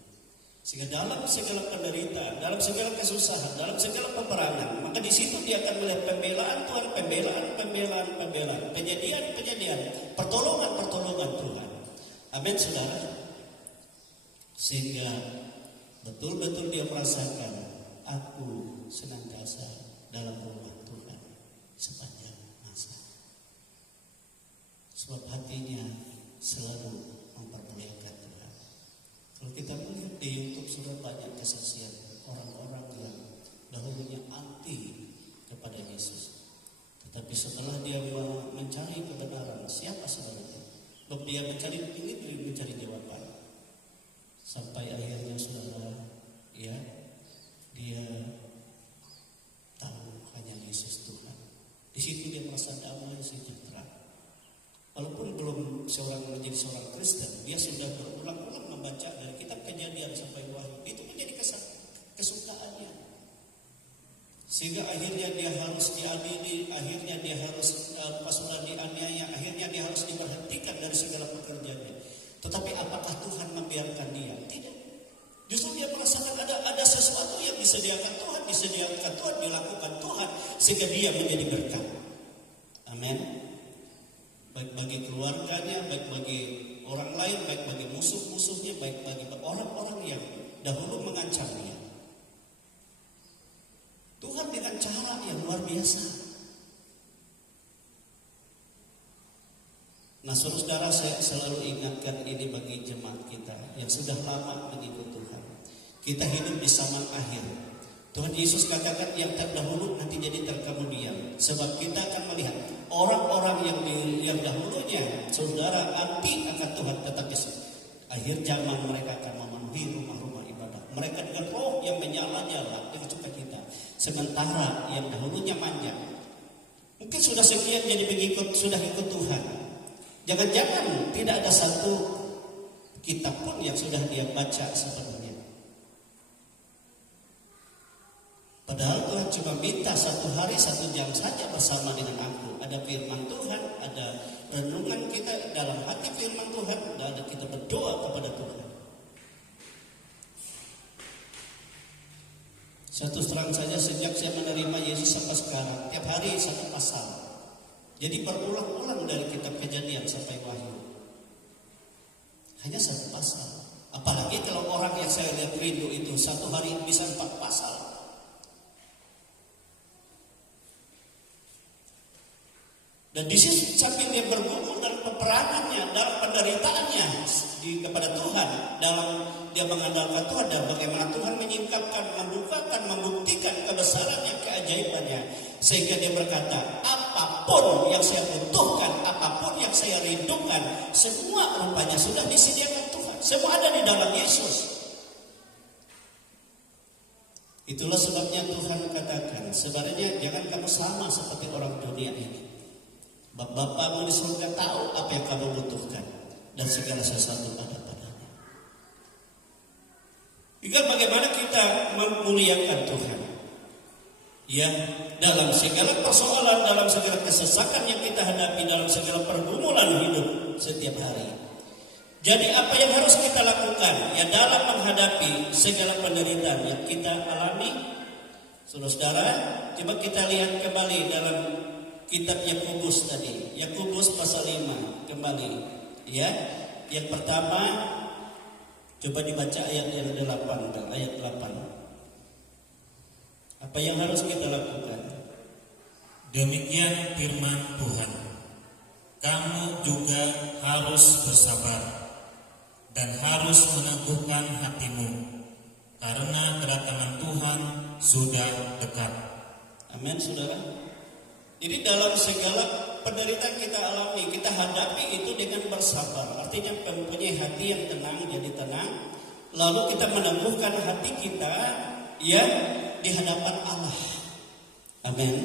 Sehingga dalam segala penderitaan, dalam segala kesusahan, dalam segala peperangan, maka di situ dia akan melihat pembelaan Tuhan, pembelaan, kejadian, pertolongan Tuhan. Amin, saudara. Sehingga betul-betul dia merasakan, aku senantiasa dalam rumah Tuhan sepanjang masa. Sebab hatinya selalu mempermuliakan Tuhan. Kalau kita melihat di YouTube sudah banyak kesaksian orang-orang yang dahulunya anti kepada Yesus, tetapi setelah dia mencari kebenaran siapa sebenarnya, lalu dia mencari jawaban, sampai akhirnya saudara, ya, dia tahu hanya Yesus Tuhan. Di situ dia merasa damai sejahtera. Walaupun belum menjadi seorang Kristen, dia sudah berulang-ulang membaca dari kitab Kejadian sampai Wahyu. Itu menjadi kesukaannya. Sehingga akhirnya dia harus diadili, akhirnya dia harus pasukan dianiaya, akhirnya dia harus diberhentikan dari segala pekerjaannya. Tetapi apakah Tuhan membiarkan dia? Tidak. Justru dia merasakan ada sesuatu yang disediakan Tuhan, dilakukan Tuhan, sehingga dia menjadi berkat. Amin. Baik bagi keluarganya, baik bagi orang lain, baik bagi musuh-musuhnya, baik bagi orang-orang yang dahulu mengancam dia. Tuhan dengan cara yang luar biasa. Nah, saudara, saya selalu ingatkan ini bagi jemaat kita yang sudah lama mengikut Tuhan. Kita hidup di zaman akhir. Tuhan Yesus katakan yang terdahulu nanti jadi terkemudian. Sebab kita akan melihat orang-orang yang dahulunya saudara anti akan Tuhan, tetapi akhir zaman mereka akan memenuhi rumah-rumah ibadah. Mereka dengan roh yang menyala-nyala dengan sukacita. Sementara yang dahulunya manja, mungkin sudah sekian jadi sudah ikut Tuhan. Jangan-jangan tidak ada satu kitab pun yang sudah dia baca sepenuhnya. Padahal Tuhan cuma minta 1 hari 1 jam saja bersama dengan aku. Ada firman Tuhan, ada renungan kita dalam hati firman Tuhan, dan ada kita berdoa kepada Tuhan. Satu terang saja, sejak saya menerima Yesus sampai sekarang, tiap hari 1 pasal. Jadi berulang-ulang dari kitab Kejadian sampai Wahyu. Hanya 1 pasal. Apalagi kalau orang yang saya lihat rindu itu 1 hari bisa 4 pasal. Dan di sini sambil dia bergumul dalam peperangannya, dalam penderitaannya kepada Tuhan, dalam dia mengandalkan Tuhan dan bagaimana Tuhan menyingkapkan, membukakan, membuktikan kebesarannya, keajaibannya, sehingga dia berkata, apapun yang saya butuhkan, apapun yang saya rindukan, semua rupanya sudah disediakan Tuhan, semua ada di dalam Yesus. Itulah sebabnya Tuhan katakan, sebenarnya jangan kamu sama seperti orang dunia ini. Bapakmu di surga tahu apa yang kamu butuhkan, dan segala sesuatu ada padanya. Tinggal bagaimana kita memuliakan Tuhan. Ya, dalam segala persoalan, dalam segala kesesakan yang kita hadapi, dalam segala pergumulan hidup setiap hari. Jadi apa yang harus kita lakukan? Ya, dalam menghadapi segala penderitaan yang kita alami. Saudara, coba kita lihat kembali dalam kitab Yakobus tadi, Yakobus pasal 5 kembali, ya. Yang pertama coba dibaca ayat yang 8, ayat 8. Apa yang harus kita lakukan? Demikian firman Tuhan. Kamu juga harus bersabar dan harus meneguhkan hatimu, karena kedatangan Tuhan sudah dekat. Amin, saudara. Jadi dalam segala penderitaan kita alami, kita hadapi itu dengan bersabar. Artinya mempunyai hati yang tenang, jadi tenang. Lalu kita meneguhkan hati kita, ya, di hadapan Allah. Amin.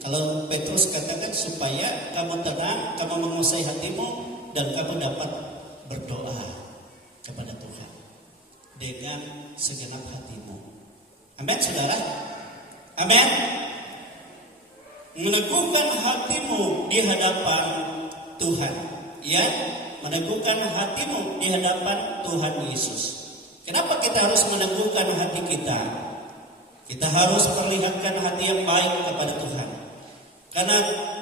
Kalau Petrus katakan supaya kamu tenang, kamu menguasai hatimu, dan kamu dapat berdoa kepada Tuhan dengan segenap hatimu. Amin, saudara. Amin. Meneguhkan hatimu di hadapan Tuhan, ya, meneguhkan hatimu di hadapan Tuhan Yesus. Kenapa kita harus meneguhkan hati kita? Kita harus perlihatkan hati yang baik kepada Tuhan. Karena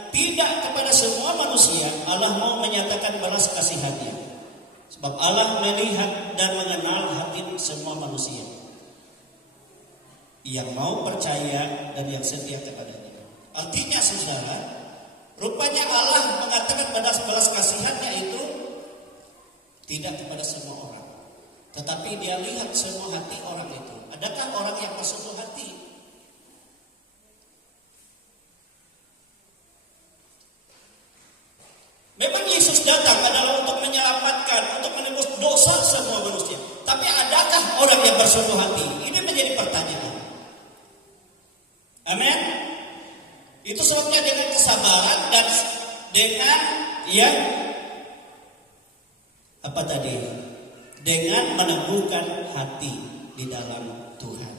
tidak kepada semua manusia Allah mau menyatakan balas kasihannya. Sebab Allah melihat dan mengenal hati semua manusia yang mau percaya dan yang setia kepadanya. Artinya saudara, rupanya Allah mengatakan balas kasihannya itu tidak kepada semua orang. Tetapi dia lihat semua hati orang itu. Adakah orang yang bersungguh hati? Memang Yesus datang adalah untuk menyelamatkan, untuk menebus dosa semua manusia. Tapi adakah orang yang bersungguh hati? Ini menjadi pertanyaan. Amin. Itu sebabnya dengan kesabaran dan dengan apa tadi? Dengan meneguhkan hati di dalam Tuhan.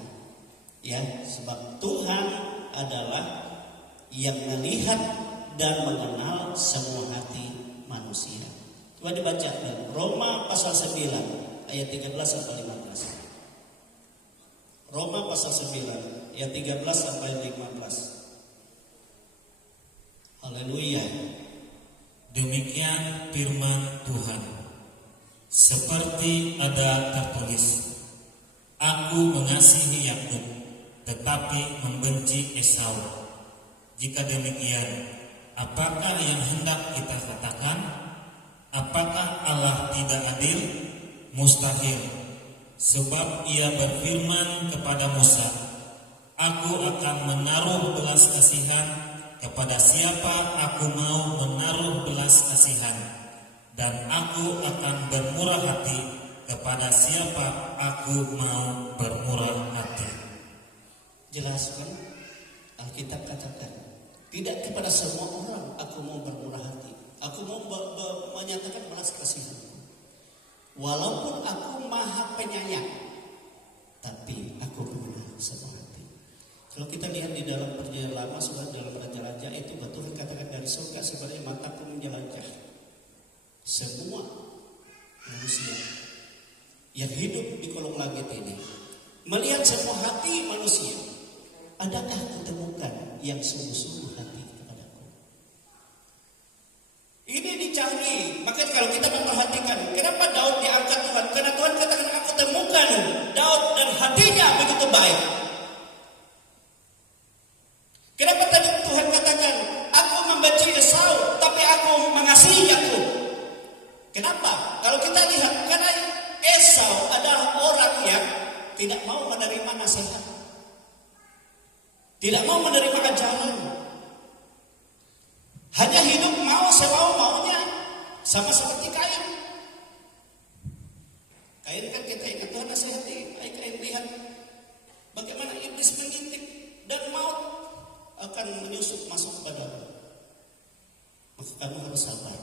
Ya, sebab Tuhan adalah yang melihat dan mengenal semua hati manusia. Coba dibaca dari Roma pasal 9 ayat 13 sampai 15. Roma pasal 9 ayat 13 sampai 15. Haleluya. Demikian firman Tuhan. Seperti ada tertulis, Aku mengasihi Yakub, tetapi membenci Esau. Jika demikian, apakah yang hendak kita katakan? Apakah Allah tidak adil? Mustahil. Sebab Ia berfirman kepada Musa, Aku akan menaruh belas kasihan kepada siapa Aku mau menaruh belas kasihan, dan Aku akan bermurah hati kepada siapa Aku mau bermurah hati. Jelaskan Alkitab katakan, tidak kepada semua orang Aku mau bermurah hati. Aku mau menyatakan belas kasihan. Walaupun Aku maha penyayang, tapi Aku mengenal semua hati. Kalau kita lihat di dalam perjanjian lama, sudah dalam raja-raja itu Tuhan katakan dari surga sebenarnya mataku menjelajah semua manusia yang hidup di kolong langit ini, melihat semua hati manusia. Adakah kutemukan yang sungguh-sungguh hati kepadaku? Ini dicari. Makanya kalau kita memperhatikan, kenapa Daud diangkat Tuhan? Karena Tuhan katakan, Aku temukan Daud dan hatinya begitu baik. Kenapa tadi Tuhan katakan, Aku membenci Esau, tapi Aku mengasihi Yakub? Kenapa? Kalau kita lihat, karena Esau adalah orang yang tidak mau menerima nasihat, tidak mau menerima ajaran, hanya hidup mau semau-maunya, sama seperti Kain. Kain kan kita ingat Tuhan nasihati, Kain lihat bagaimana iblis mengintip dan maut akan menyusup masuk padamu. Maka kamu harus sabar,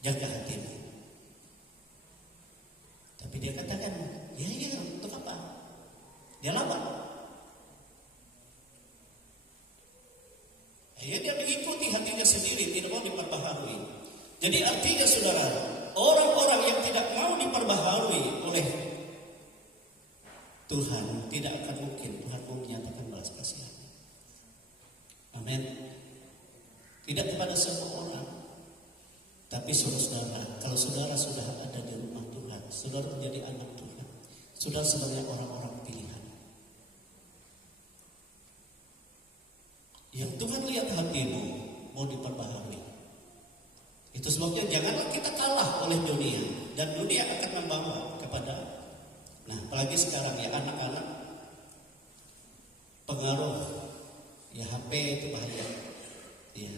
jaga hatimu. Tapi dia katakan, ya untuk apa? Dia lawan. Ya, dia mengikuti hatinya sendiri, tidak mau diperbaharui. Jadi artinya saudara, orang-orang yang tidak mau diperbaharui oleh Tuhan, tidak akan mungkin Tuhan mau menyatakan balas kasihan. Amin. Tidak kepada semua orang. Tapi saudara, kalau saudara sudah ada di rumah Tuhan, saudara menjadi anak Tuhan, saudara sebagai orang-orang pilihan. Yang Tuhan lihat hatimu mau diperbaharui. Itu sebabnya janganlah kita kalah oleh dunia, dan dunia akan membawa kepada, nah apalagi sekarang ya anak-anak, pengaruh ya HP itu bahaya. Ya.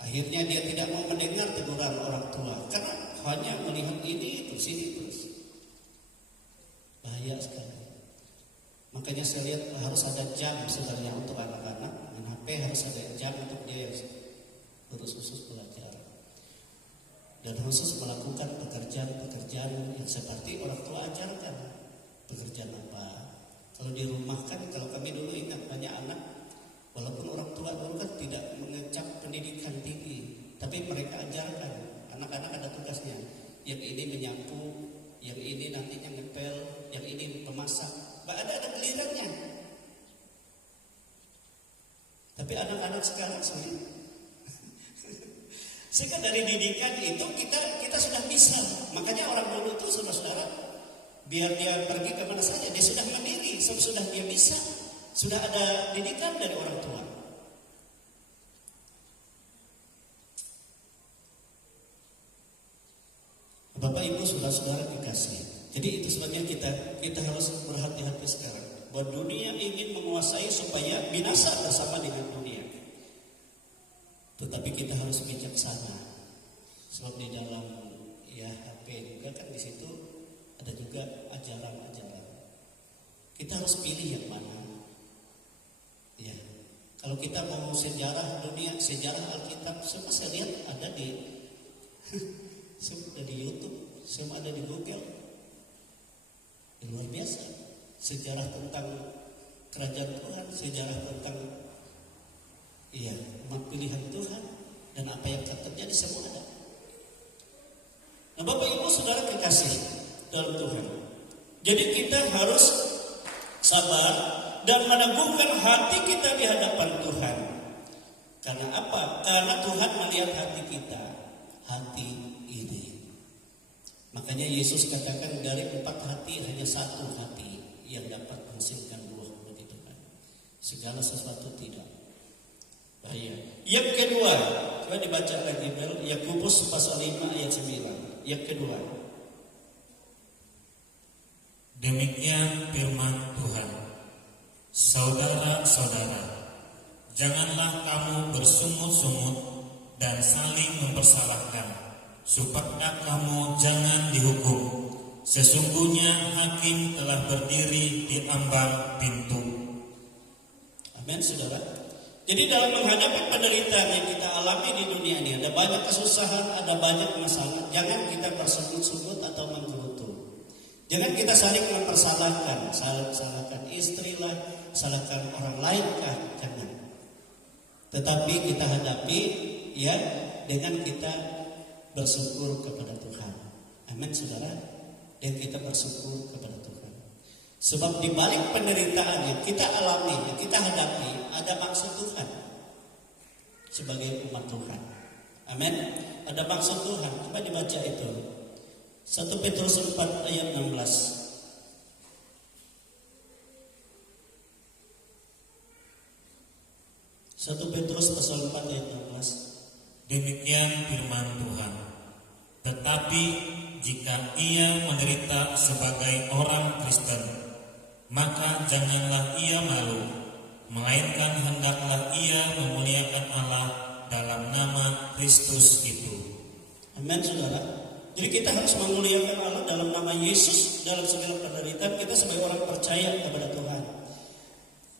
Akhirnya dia tidak mau mendengar teguran orang tua karena hanya melihat ini terus ini terus. Bahaya sekali. Makanya saya lihat harus ada jam sebenarnya untuk anak-anak. Main HP harus ada jam untuk dia yang khusus belajar. Dan khusus melakukan pekerjaan-pekerjaan yang seperti orang tua ajarkan. Pekerjaan apa? Kalau di rumah kan, kalau kami dulu ingat banyak anak, walaupun orang tua dulu kan tidak mengecap pendidikan tinggi, tapi mereka ajarkan. Anak-anak ada tugasnya. Yang ini menyapu yang ini nantinya ngepel, yang ini pemasak. Ada gilirannya. Tapi anak-anak sekarang sebenarnya sehingga dari didikan itu kita sudah bisa. Makanya orang dulu itu saudara-saudara, biar dia pergi kemana saja dia sudah mandiri, sudah dia bisa, sudah ada didikan dari orang tua. Bapak Ibu saudara-saudara dikasih. Jadi itu sebabnya kita harus berhati-hati sekarang. Bahwa dunia ingin menguasai supaya binasa bersama dengan dunia. Tetapi kita harus bijaksana. Sebab di dalam HP juga kan di situ ada juga ajaran-ajaran. Kita harus pilih yang mana. Ya. Kalau kita mau sejarah dunia, sejarah Alkitab, semua saya lihat ada semua ada di YouTube, semua ada di Google. Luar biasa. Sejarah tentang kerajaan Tuhan, sejarah tentang umat pilihan Tuhan, dan apa yang akan terjadi semua ada. Nah, Bapak Ibu Saudara kekasih dalam Tuhan. Jadi kita harus sabar dan meneguhkan hati kita di hadapan Tuhan. Karena apa? Karena Tuhan melihat hati kita, hati ini. Makanya Yesus katakan dari 4 hati hanya 1 hati yang dapat menghasilkan buah bagi Tuhan. Segala sesuatu tidak. Bahaya. Yang kedua, coba dibaca lagi Bel, Yakobus pasal 5 ayat 9. Yang kedua. Demikian firman Tuhan. Saudara-saudara, janganlah kamu bersungut-sungut dan saling mempersalahkan, supaya kamu jangan dihukum. Sesungguhnya hakim telah berdiri di ambang pintu. Amin, saudara. Jadi dalam menghadapi penderitaan yang kita alami di dunia ini, ada banyak kesusahan, ada banyak masalah. Jangan kita bersungut-sungut atau menggerutu. Jangan kita saling mempersalahkan, salahkan istri lah, salahkan orang lain kah? Jangan. Tetapi kita hadapi dengan kita bersyukur kepada Tuhan. Amin, saudara. Dan kita bersyukur kepada Tuhan. Sebab di balik penderitaan yang kita alami, yang kita hadapi, ada maksud Tuhan sebagai umat Tuhan. Amin. Ada maksud Tuhan. Coba dibaca itu. 1 Petrus 4 ayat 16. 1 Petrus pasal 4 ayat 16. Demikian firman Tuhan. Tetapi jika ia menderita sebagai orang Kristen, maka janganlah ia malu, melainkan hendaklah ia memuliakan Allah dalam nama Kristus itu. Amin, saudara. Jadi kita harus memuliakan Allah dalam nama Yesus dalam segala penderitaan kita sebagai orang percaya kepada Tuhan.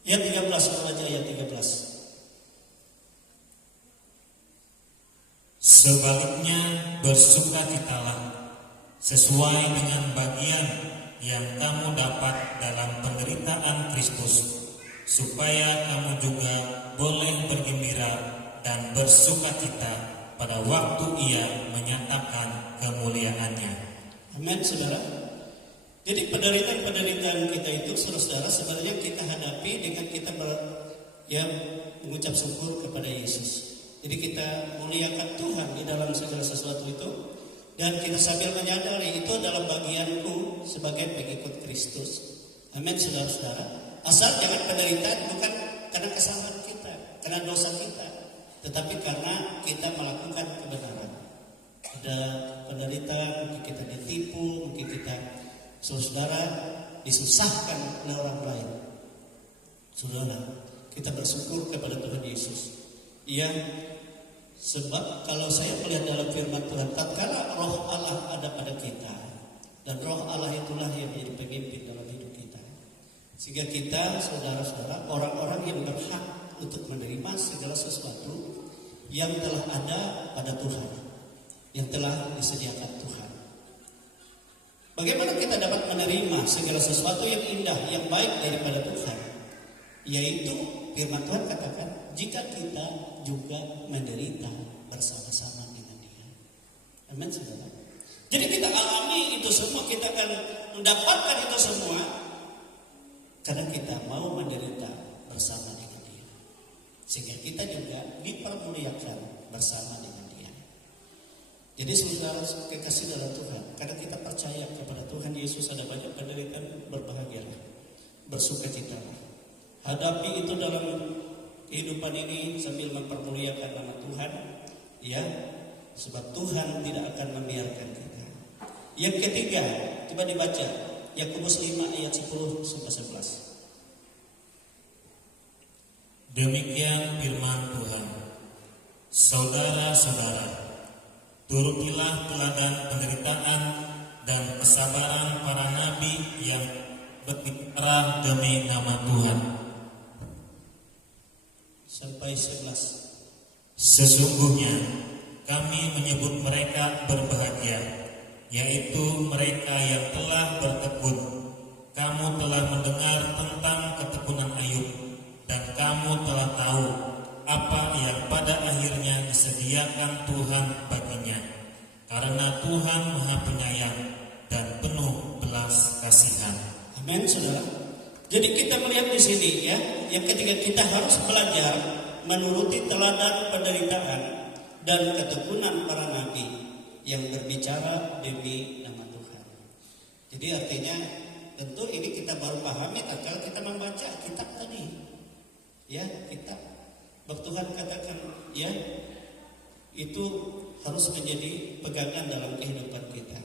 Ayat 13, baca ayat 13. Sebaliknya bersukacitalah sesuai dengan bagian yang kamu dapat dalam penderitaan Kristus, supaya kamu juga boleh bergembira dan bersukacita pada waktu ia menyatakan kemuliaannya. Amin, saudara. Jadi penderitaan kita itu, saudara, sebenarnya kita hadapi dengan kita mengucap syukur kepada Yesus. Jadi kita muliakan Tuhan di dalam segala sesuatu itu, dan kita sambil menyadari itu adalah bagianku sebagai pengikut Kristus. Amin, saudara-saudara. Asal jangan penderitaan bukan karena kesalahan kita, karena dosa kita, tetapi karena kita melakukan kebenaran. Ada penderitaan, mungkin kita ditipu, mungkin kita, saudara, disusahkan oleh orang lain. Saudara, kita bersyukur kepada Tuhan Yesus. Sebab kalau saya melihat dalam firman Tuhan, tatkala roh Allah ada pada kita, dan roh Allah itulah yang menjadi pemimpin dalam hidup kita, sehingga kita, saudara-saudara, orang-orang yang berhak untuk menerima segala sesuatu yang telah ada pada Tuhan, yang telah disediakan Tuhan. Bagaimana kita dapat menerima segala sesuatu yang indah, yang baik daripada Tuhan? Yaitu firman Tuhan katakan, jika kita juga menderita bersama-sama dengan Dia. Amin, saudara. Jadi kita alami itu semua, kita akan mendapatkan itu semua karena kita mau menderita bersama dengan Dia. Sehingga kita juga dipermuliakan bersama dengan Dia. Jadi saudara kekasih dalam Tuhan, karena kita percaya kepada Tuhan Yesus ada banyak penderitaan, berbahagialah, bersukacitalah. Hadapi itu dalam kehidupan ini sambil mempermuliakan nama Tuhan, ya, sebab Tuhan tidak akan membiarkan kita. Yang ketiga, coba dibaca Yakobus 5 ayat 10 sampai 11. Demikian firman Tuhan. Saudara-saudara, turutilah teladan penderitaan dan kesabaran para nabi yang berbicara demi nama Tuhan. Sampai 11. Sesungguhnya kami menyebut mereka berbahagia, yaitu mereka yang telah bertekun. Kamu telah mendengar tentang ketekunan Ayub, dan kamu telah tahu apa yang pada akhirnya disediakan Tuhan baginya, karena Tuhan Maha Penyayang dan penuh belas kasihan. Amin, saudara. Jadi kita melihat di sini, ya, yang ketiga kita harus belajar menuruti teladan penderitaan dan ketekunan para nabi yang berbicara demi nama Tuhan. Jadi artinya tentu ini kita baru pahami kalau kita membaca kitab tadi. Ya, kitab. Tuhan katakan, ya, itu harus menjadi pegangan dalam kehidupan kita.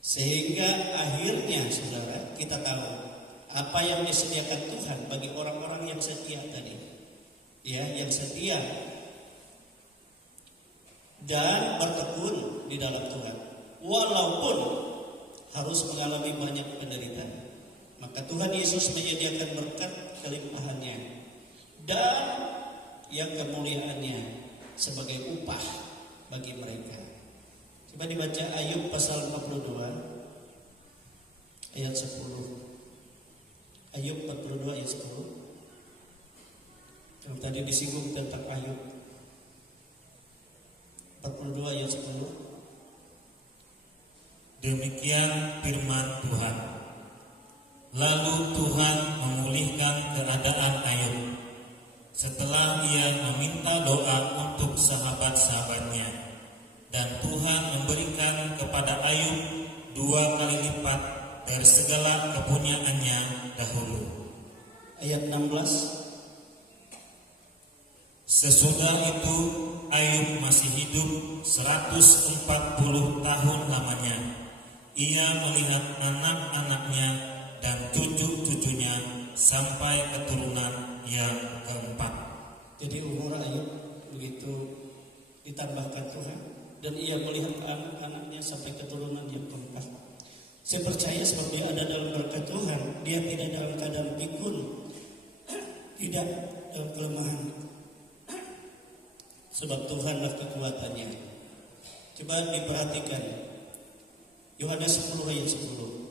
Sehingga akhirnya saudara kita tahu apa yang disediakan Tuhan bagi orang-orang yang setia tadi. Ya, yang setia dan bertekun di dalam Tuhan, walaupun harus mengalami banyak penderitaan, maka Tuhan Yesus menyediakan berkat kelimpahannya dan yang kemuliaannya sebagai upah bagi mereka. Coba dibaca Ayub pasal 42 ayat 10. Ayub 42 ayat 10. Yang tadi disinggung tentang Ayub 42 ayat 10. Demikian firman Tuhan. Lalu Tuhan memulihkan keadaan Ayub setelah ia meminta doa untuk sahabat-sahabatnya, dan Tuhan memberikan kepada Ayub 2 kali lipat dari segala kepunyaannya dahulu. Ayat 16. Sesudah itu Ayub masih hidup 140 tahun lamanya. Ia melihat anak-anaknya dan cucu-cucunya sampai keturunan yang keempat. Jadi umur Ayub begitu ditambahkan Tuhan, dan ia melihat anak-anaknya sampai keturunan yang keempat. Saya percaya sebab dia ada dalam berkat Tuhan, dia tidak dalam keadaan pikun, tidak dalam kelemahan, sebab Tuhanlah kekuatannya. Coba diperhatikan Yohanes 10 ayat 10.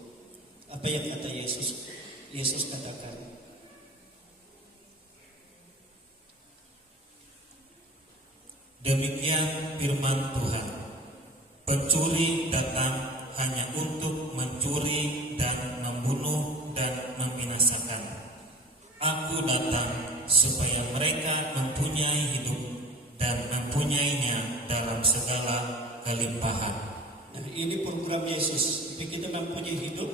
Apa yang kata Yesus? Yesus katakan, demikian firman Tuhan. Pencuri datang hanya untuk mencuri dan membunuh dan membinasakan. Aku datang supaya mereka mempunyai hidup dan mempunyainya dalam segala kelimpahan. Nah, ini program Yesus. Kita mempunyai hidup,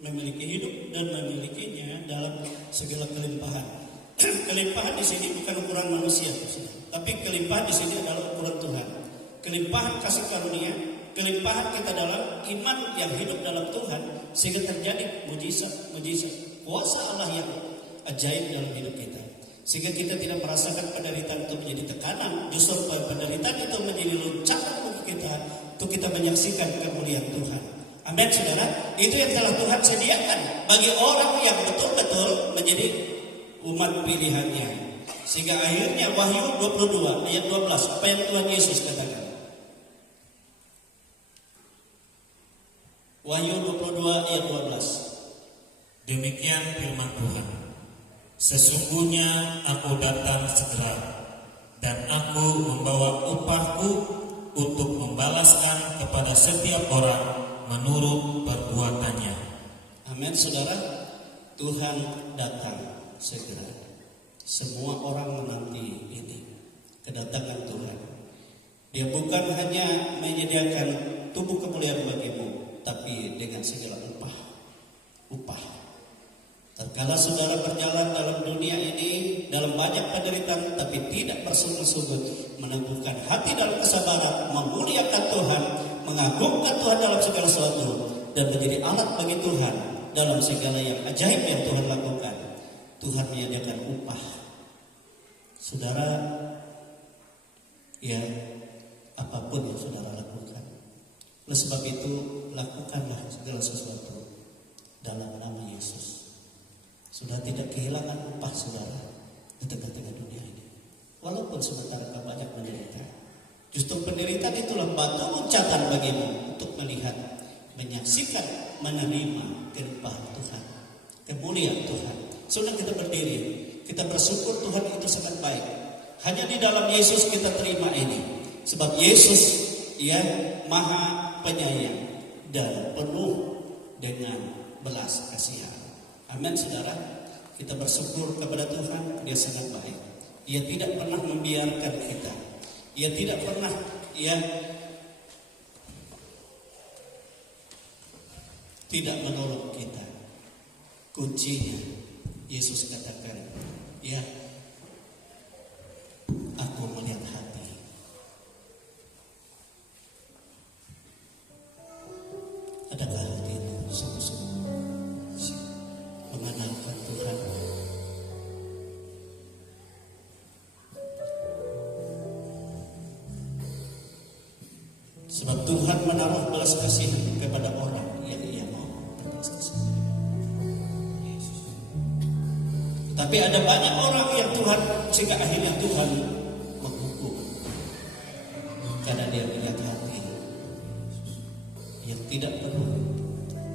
memiliki hidup dan memilikinya dalam segala kelimpahan. Kelimpahan di sini bukan ukuran manusia, tapi kelimpahan di sini adalah ukuran Tuhan. Kelimpahan kasih karunia, kelimpahan kita dalam iman yang hidup dalam Tuhan, sehingga terjadi mujizat kuasa Allah yang ajaib dalam hidup kita. Sehingga kita tidak merasakan penderitaan itu menjadi tekanan, justru penderitaan itu menjadi loncatan bagi kita untuk kita menyaksikan kemuliaan Tuhan. Amin, saudara. Itu yang telah Tuhan sediakan bagi orang yang betul-betul menjadi umat pilihannya. Sehingga akhirnya Wahyu 22 ayat 12, apa yang Tuhan Yesus katakan? Wahyu 22 ayat 12. Demikian firman Tuhan. Sesungguhnya aku datang segera, dan aku membawa upahku untuk membalaskan kepada setiap orang menurut perbuatannya. Amin, saudara. Tuhan datang segera. Semua orang menanti ini, kedatangan Tuhan. Dia bukan hanya menyediakan tubuh kemuliaan bagimu, tapi dengan segala upah. Terkala saudara berjalan dalam dunia ini dalam banyak penderitaan, tapi tidak bersungguh-sungguh meneguhkan hati dalam kesabaran, memuliakan Tuhan, mengagungkan Tuhan dalam segala sesuatu, dan menjadi alat bagi Tuhan dalam segala yang ajaib yang Tuhan lakukan. Tuhan menyediakan upah. Saudara, ya, apapun yang saudara lakukan, oleh sebab itu lakukanlah segala sesuatu dalam nama Yesus. Sudah tidak kehilangan upah saudara di tengah-tengah dunia ini. Walaupun sementara kau banyak menderita, justru penderitaan itulah batu loncatan bagimu untuk melihat, menyaksikan, menerima kelimpahan Tuhan, kemuliaan Tuhan. Sudah kita berdiri, kita bersyukur Tuhan itu sangat baik. Hanya di dalam Yesus kita terima ini. Sebab Yesus ia maha penyayang dan penuh dengan belas kasihan. Amin, saudara. Kita bersyukur kepada Tuhan, Dia sangat baik. Ia tidak pernah membiarkan kita. Ia tidak pernah tidak menolong kita. Kuncinya Yesus katakan, ya, aku melihat hati. Adakah hati itu sungguh-sungguh mengenalkan Tuhan? Sebab Tuhan menaruh belas kasihan kepada orang yang ia mau belas kasihan. Tapi ada banyak orang yang Tuhan, sehingga akhirnya Tuhan menghukum karena dia melihat hati yang tidak penuh,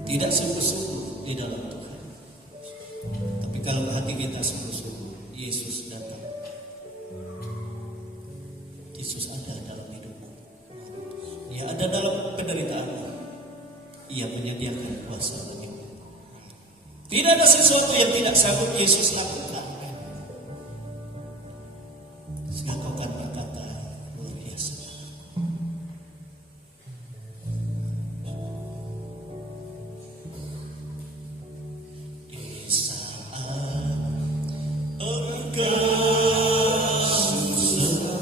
tidak sungguh-sungguh di dalam Tuhan. Tapi kalau hati kita sungguh-sungguh, Yesus datang. Yesus ada dalam hidupmu. Ia ada dalam penderitaanmu. Ia menyediakan kuasa bagimu. Tidak ada sesuatu yang tidak sanggup Yesus lakukan. Sehingga kau akan berkata, luar biasa. Di saat engkau susah,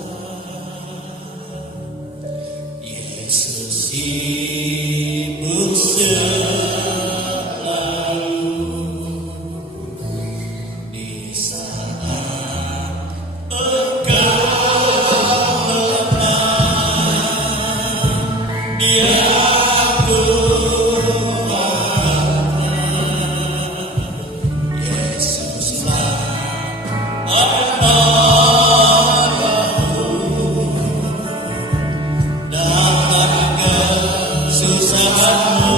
Yesus hibur selalu. Di saat engkau lemah, Dia Yesuslah penolongmu dalam kesusahanmu.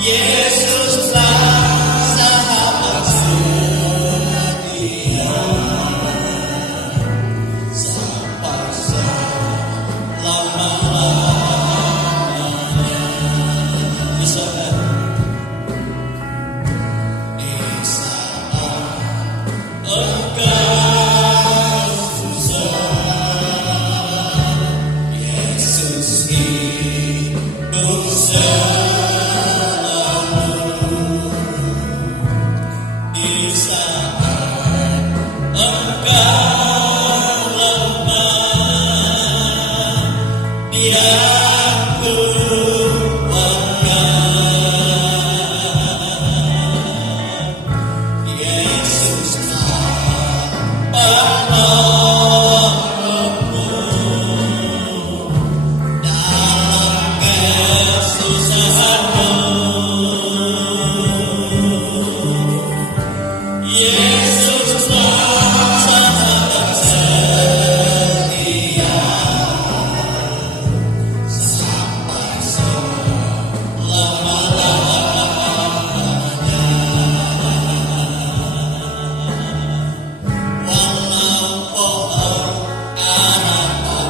Yesuslah sahabat setia sampai selama-lamanya. Di saat engkau susah, Yesus hidup selalu. Di saat engkau lemah, Dia kuatkan. Yesuslah penolongmu dalam kesusahanmu. Yesuslah sahabat setia sampai selama-lamanya. Walau pohon ara tak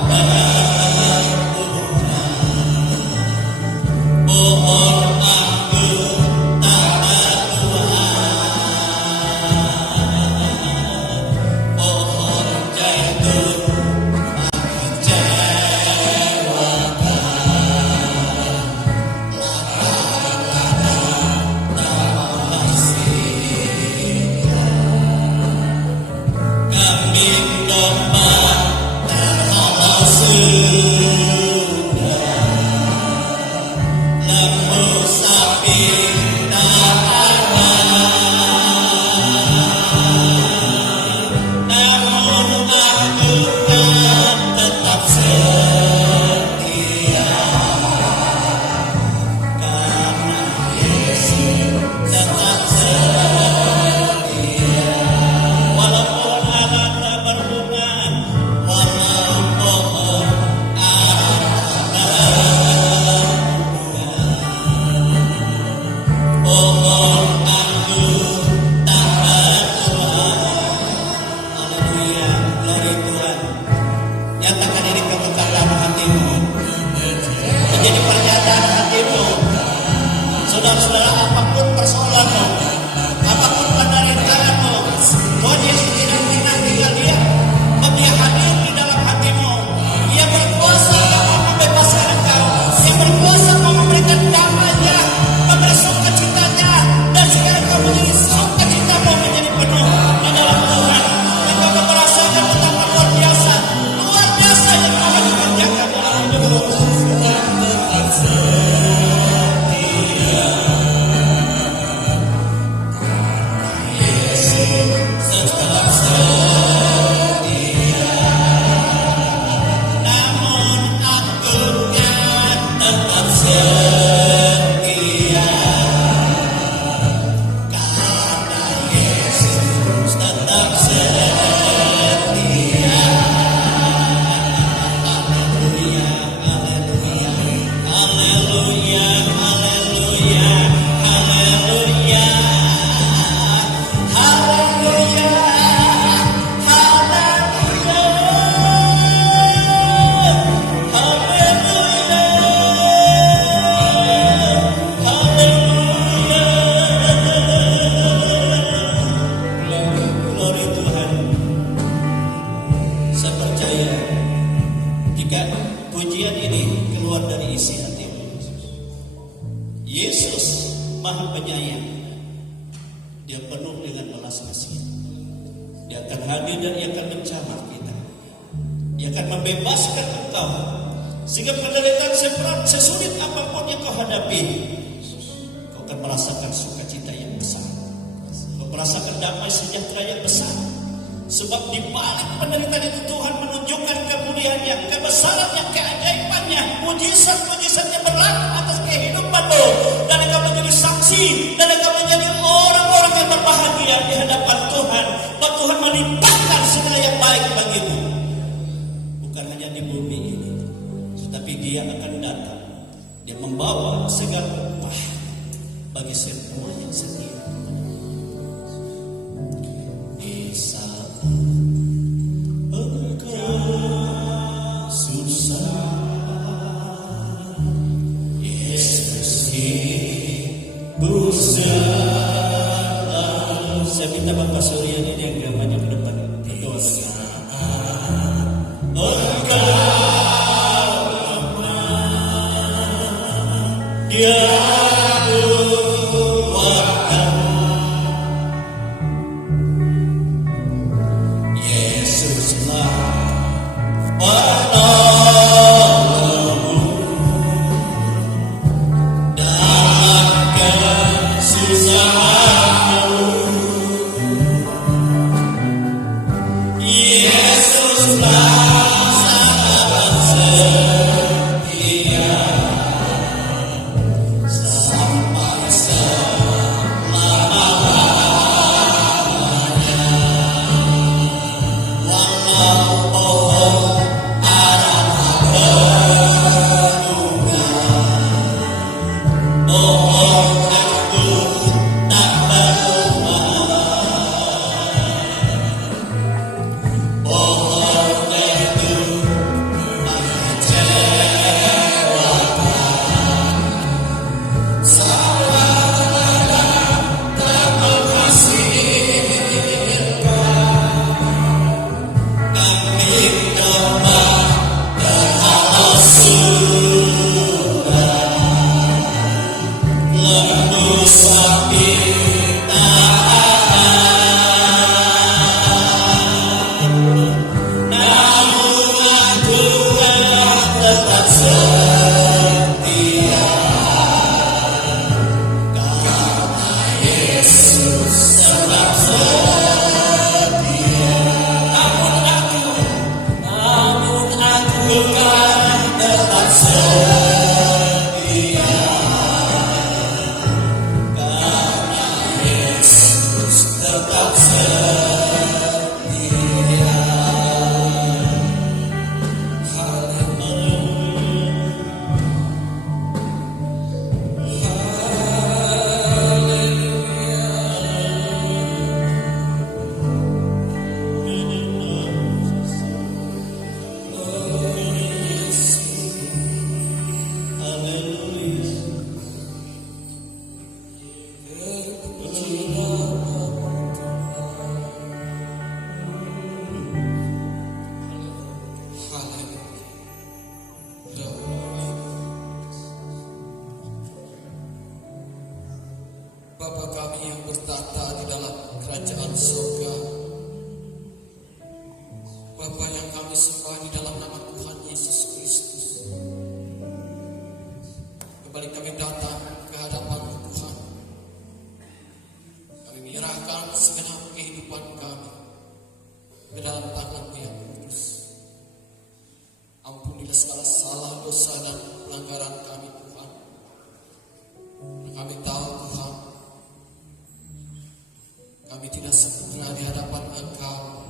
Karena sempurna di hadapan Engkau,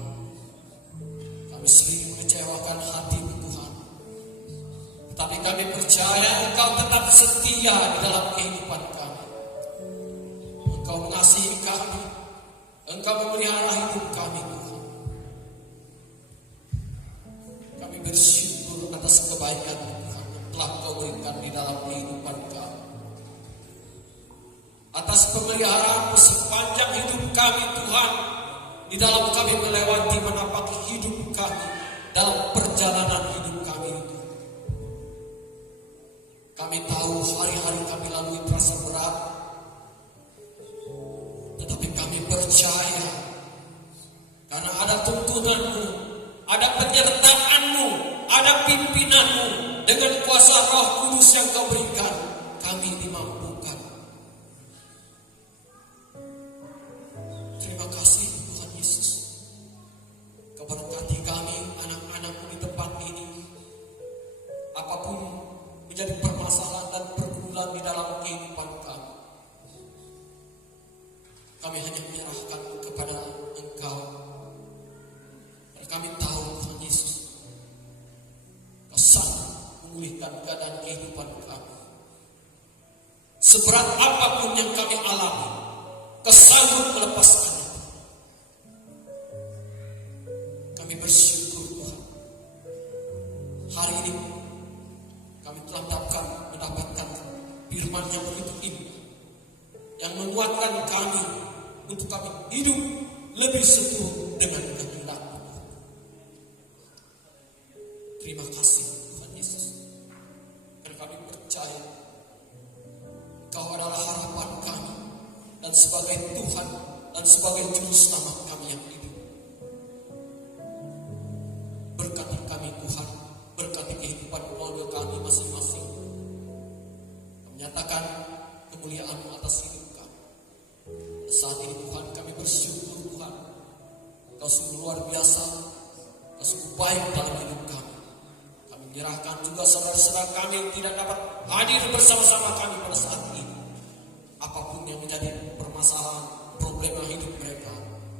kami sering mengecewakan hati-Mu Tuhan. Tetapi kami percaya Engkau tetap setia di dalam kehidupan kami. Engkau mengasihi kami, Engkau memelihara hidup kami Tuhan. Kami bersyukur atas kebaikan Tuhan yang telah Kau berikan di dalam kehidupan kami. Atas pemeliharaan sepanjang hidup kami Tuhan, di dalam kami melewati menapaki hidup kami, dalam perjalanan hidup kami itu. Kami tahu hari-hari kami lalui terasa berat, tetapi kami percaya karena ada tuntunan-Mu, ada penyertaan-Mu, ada pimpinan-Mu, dengan kuasa Roh Kudus yang Kau berikan, kami dimampukan. Terima kasih Tuhan Yesus. Kau berkati kami, anak-anak-Mu di tempat ini. Apapun menjadi permasalahan dan pergumulan di dalam kehidupan kami, kami hanya menyerahkan kepada Engkau. Dan kami tahu Tuhan Yesus, Kau sanggup memulihkan keadaan kehidupan kami. Seberat apapun yang kami alami, Kau sanggup melepaskan. Kami bersyukur Tuhan. Hari ini kami telah mendapatkan firman yang begitu indah, yang menguatkan kami untuk kami hidup lebih setuju dengan kehendak-Mu. Terima kasih Tuhan Yesus, karena kami percaya Kau adalah harapan kami, dan sebagai Tuhan dan sebagai juru selamat kami yang hidup. Berkati kami Tuhan, berkati kehidupan keluarga kami masing-masing. Menyatakan kemuliaan-Mu atas hidup kami. Saat ini Tuhan, kami bersyukur Tuhan, Kau sungguh luar biasa, Kau sungguh baik dalam hidup kami. Kami menyerahkan juga saudara-saudara kami yang tidak dapat hadir bersama-sama kami pada saat ini. Apapun yang menjadi permasalahan, problema hidup mereka,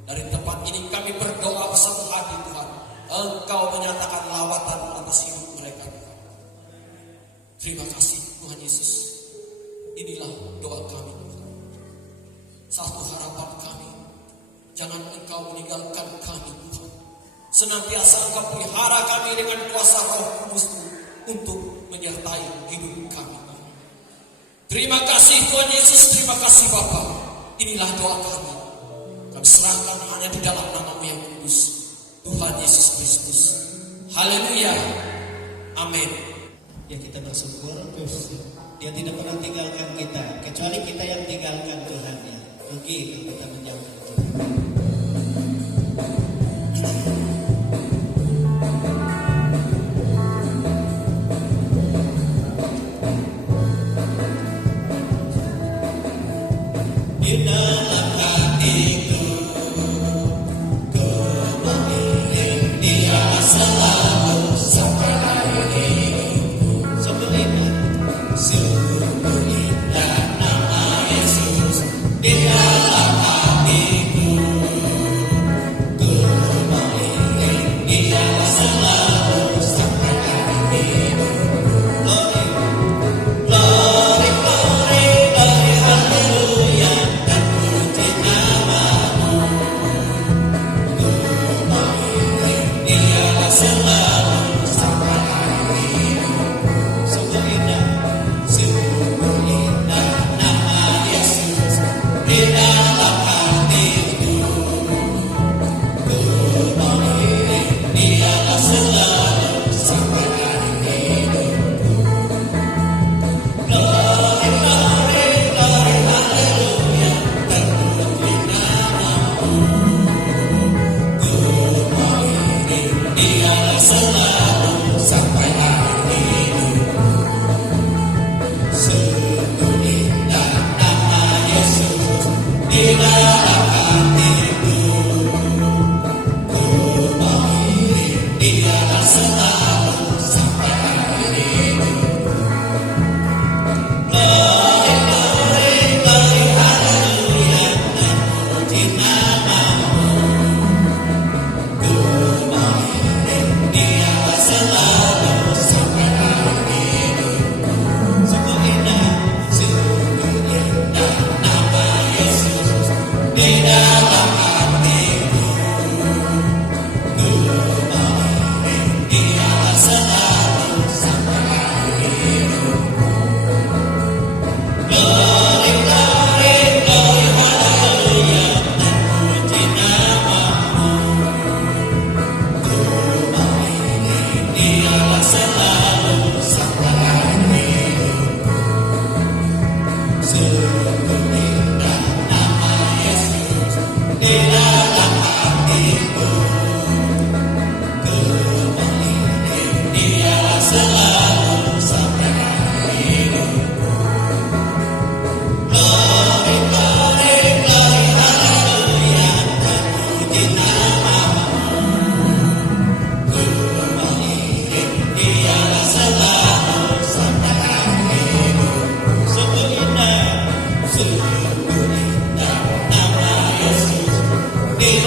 dari tempat ini kami berdoa bersama hati Tuhan, Engkau menyatakan lawatan atas hidup mereka Tuhan. Terima kasih Tuhan Yesus. Inilah doa kami Tuhan. Satu harapan kami, jangan Engkau meninggalkan kami Tuhan. Senantiasa Engkau pelihara kami dengan kuasa Roh Kudus-Mu untuk menyertai hidup kami. Terima kasih Tuhan Yesus, terima kasih Bapa. Inilah doa kami. Kami serahkan hanya di dalam nama-Mu yang kudus, Tuhan Yesus Kristus. Haleluya. Amin. Ya, kita bersyukur Dia tidak pernah tinggalkan kita, kecuali kita yang tinggalkan Tuhan. Ya, rugi kalau kita menjauhkan Tuhan. Di dalam hatiku Kau mengiring Dia selalu sampai akhir hidupku. Sungguh indah nama Yesus di dalam hatiku.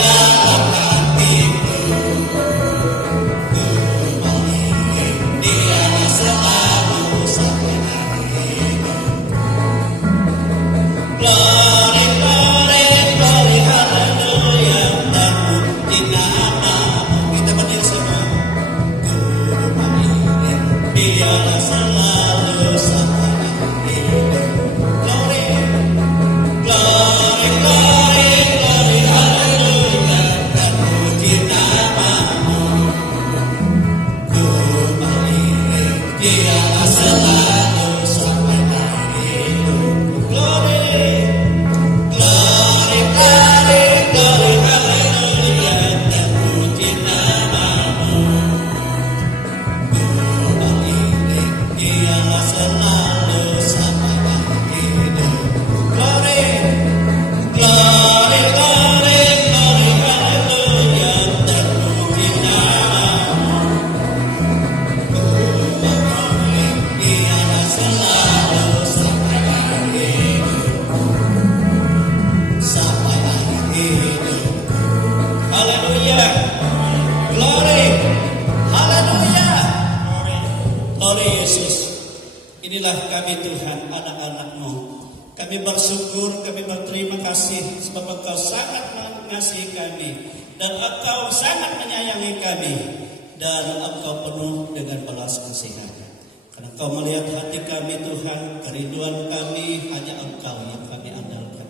dalam hatiku. Dia selalu sampai Glory, glory, glory, haleluya. Terpuji namamu. Kita berdiri semua. Dialah selalu sampai hidup. Glory, glory, glory, glory, haleluya. Terpuji namamu. Dialah selalu sampai hidup. Glory, glory, glory, glory, haleluya. Terpuji namamu. Dialah selalu sampai hidup. Glory, glory, glory, glory, haleluya. Terpuji namamu. Dialah selalu sampai hidup. Haleluya. Glory. Haleluya. Glory Yesus. Inilah kami Tuhan, anak-anak-Mu. Kami bersyukur, kami berterima kasih sebab Engkau sangat mengasihi kami dan Engkau sangat menyayangi kami dan Engkau penuh dengan belas kasihan. Karena Engkau melihat hati kami Tuhan, kerinduan kami hanya Engkau yang kami andalkan.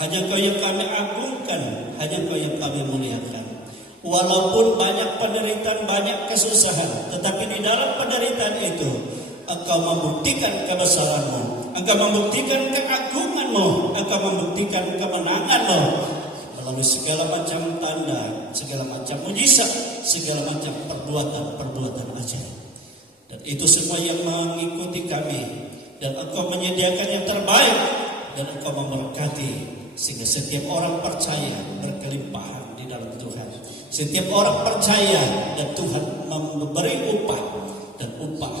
Hanya Engkau yang kami agungkan, hanya Engkau yang kami muliakan. Walaupun banyak penderitaan, banyak kesusahan, tetapi di dalam penderitaan itu Engkau membuktikan kebesaran-Mu, Engkau membuktikan keagungan-Mu, Engkau membuktikan kemenangan-Mu melalui segala macam tanda, segala macam mujizat, segala macam perbuatan ajaib. Dan itu semua yang mengikuti kami, dan Engkau menyediakan yang terbaik, dan Engkau memberkati sehingga setiap orang percaya berkelimpahan di dalam Tuhan. Setiap orang percaya dan Tuhan memberi upah, dan upah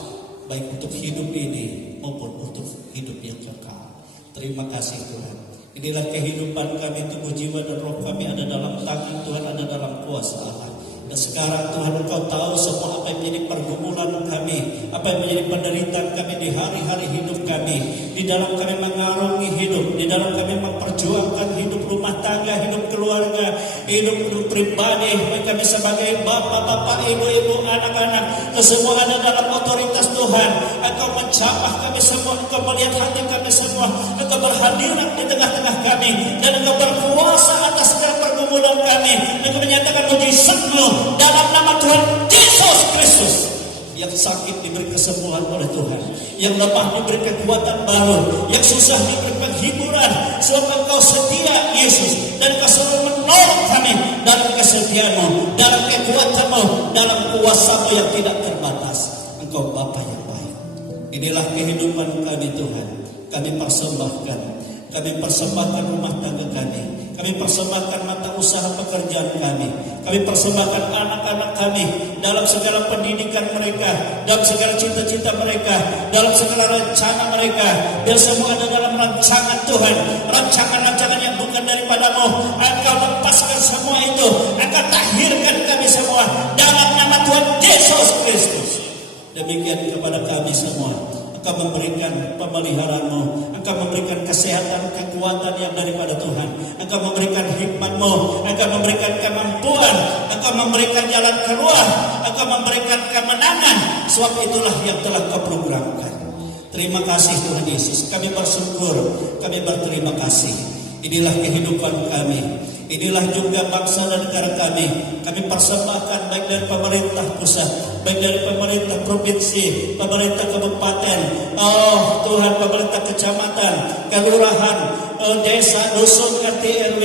baik untuk hidup ini maupun untuk hidup yang kekal. Terima kasih Tuhan. Inilah kehidupan kami, tubuh, jiwa, dan roh kami ada dalam tangan Tuhan, ada dalam kuasa Allah. Dan sekarang Tuhan Engkau tahu semua apa yang menjadi pergumulan kami, apa yang menjadi penderitaan kami di hari-hari hidup kami. Di dalam kami mengarungi hidup, di dalam kami memperjuangkan hidup rumah tangga, hidup keluarga, hidup pribadi. Kami sebagai bapak-bapak, ibu-ibu, anak-anak, semua ada dalam otoritas Tuhan. Engkau mencapai kami semua, Engkau melihat hati kami semua, Engkau berhadirat di tengah-tengah kami, dan Engkau berkuasa atas segala pergumulan kami. Engkau menyatakan mujizat-Mu dalam nama Tuhan Yesus Kristus. Yang sakit diberi kesembuhan oleh Tuhan, yang lemah diberi kekuatan baru, yang susah diberi penghiburan. Sebab Engkau setia Yesus, dan Engkau selalu menolong kami dalam kesetiaan-Mu, dalam kekuatan-Mu, dalam kuasa-Mu yang tidak terbatas. Engkau Bapa yang baik. Inilah kehidupan kami Tuhan. Kami persembahkan rumah tangga kami. Kami persembahkan mata usaha pekerjaan kami. Kami persembahkan anak-anak kami dalam segala pendidikan mereka, dalam segala cita-cita mereka, dalam segala rencana mereka. Biar semua ada dalam rancangan Tuhan, rancangan-rancangan yang bukan daripada-Mu. Engkau lepaskan semua itu, Engkau tahirkan kami semua dalam nama Tuhan Yesus Kristus. Demikian kepada kami semua. Engkau memberikan pemeliharaan-Mu, Engkau memberikan kesehatan, kekuatan yang daripada Tuhan. Engkau memberikan hikmat-Mu, Engkau memberikan kemampuan, Engkau memberikan jalan keluar, Engkau memberikan kemenangan. Sebab itulah yang telah Kau programkan. Terima kasih Tuhan Yesus. Kami bersyukur, kami berterima kasih. Inilah kehidupan kami. Inilah juga bangsa dan negara kami. Kami persembahkan baik dari pemerintah pusat, baik dari pemerintah provinsi, pemerintah kabupaten, oh Tuhan, pemerintah kecamatan, kelurahan, desa, dusun, RT, RW,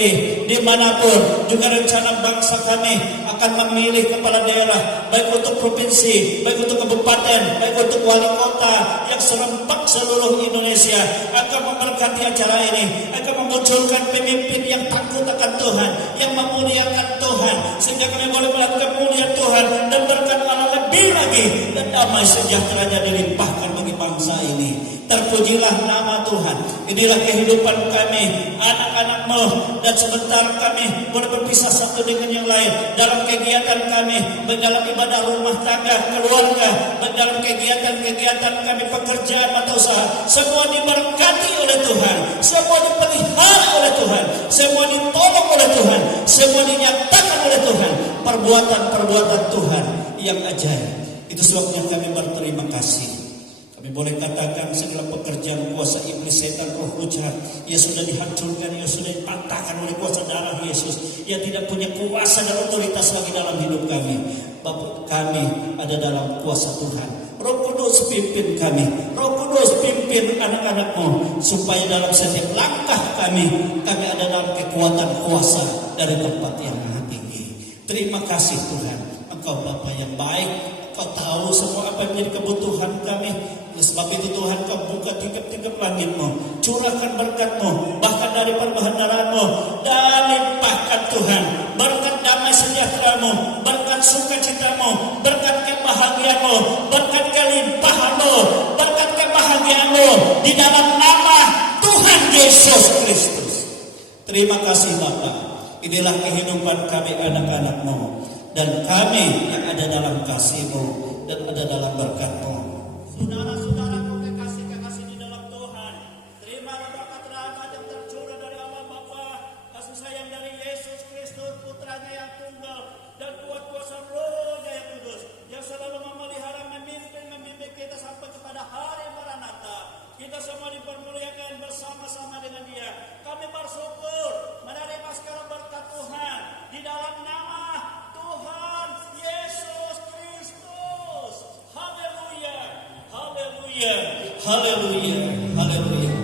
dimanapun juga rencana bangsa kami akan memilih kepala daerah, baik untuk provinsi, baik untuk kabupaten, baik untuk wali kota yang serempak seluruh Indonesia. Akan memberkati acara ini, akan memunculkan pemimpin yang takut akan Tuhan, yang memuliakan Tuhan, sehingga kami boleh melihat kemuliaan Tuhan dan berkat Allah lebih lagi, dan damai sejahteranya dilimpahkan bagi bangsa ini. Terpujilah nama Tuhan. Inilah kehidupan kami, anak-anak-Mu, dan sebentar kami boleh berpisah satu dengan yang lain dalam kegiatan kami, dalam ibadah rumah tangga, keluarga, dalam kegiatan kami, pekerjaan atau usaha. Semua diberkati oleh Tuhan, semua dipelihara oleh Tuhan, semua ditolong oleh Tuhan, semua dinyatakan oleh Tuhan. Perbuatan-perbuatan Tuhan yang ajaib. Itu sebabnya kami berterima kasih. Kami boleh katakan segala pekerjaan kuasa iblis, setan, roh jahat, ia sudah dihancurkan, ia sudah dipatahkan oleh kuasa darah Yesus. Ia tidak punya kuasa dan otoritas lagi dalam hidup kami. Bapak kami ada dalam kuasa Tuhan. Roh Kudus pimpin kami, Roh Kudus pimpin anak-anak-Mu, supaya dalam setiap langkah kami ada dalam kekuatan kuasa dari tempat yang maha tinggi. Terima kasih Tuhan, Engkau Bapa yang baik. Kau tahu semua apa yang menjadi kebutuhan kami. Sebab itu Tuhan, Kau buka tingkap-tingkap langit-Mu, curahkan berkat-Mu, bahkan dari perbahanan-Mu, dan limpahkan Tuhan berkat damai sejahtera-Mu, berkat sukacita-Mu, berkat kebahagiaan-Mu, berkat kelimpahan-Mu, berkat kebahagiaan-Mu di dalam nama Tuhan Yesus Kristus. Terima kasih Bapa. Inilah kehidupan kami anak-anak-Mu, dan kami yang ada dalam kasih-Mu dan ada dalam berkat-Mu. Saudara-saudaraku kekasih-kekasih di dalam Tuhan, terimalah berkat rahmat yang tercurah dari Allah Bapa, kasih sayang dari Yesus Kristus Putranya yang tunggal, dan kuat kuasa Roh-Nya yang kudus, yang selalu memelihara, membimbing kita sampai kepada hari Maranatha. Kita semua dipermuliakan bersama-sama dengan Dia. Kami bersyukur menerima segala berkat Tuhan di dalam nama Tuhan Yesus Kristus. Haleluya, haleluya, haleluya, haleluya.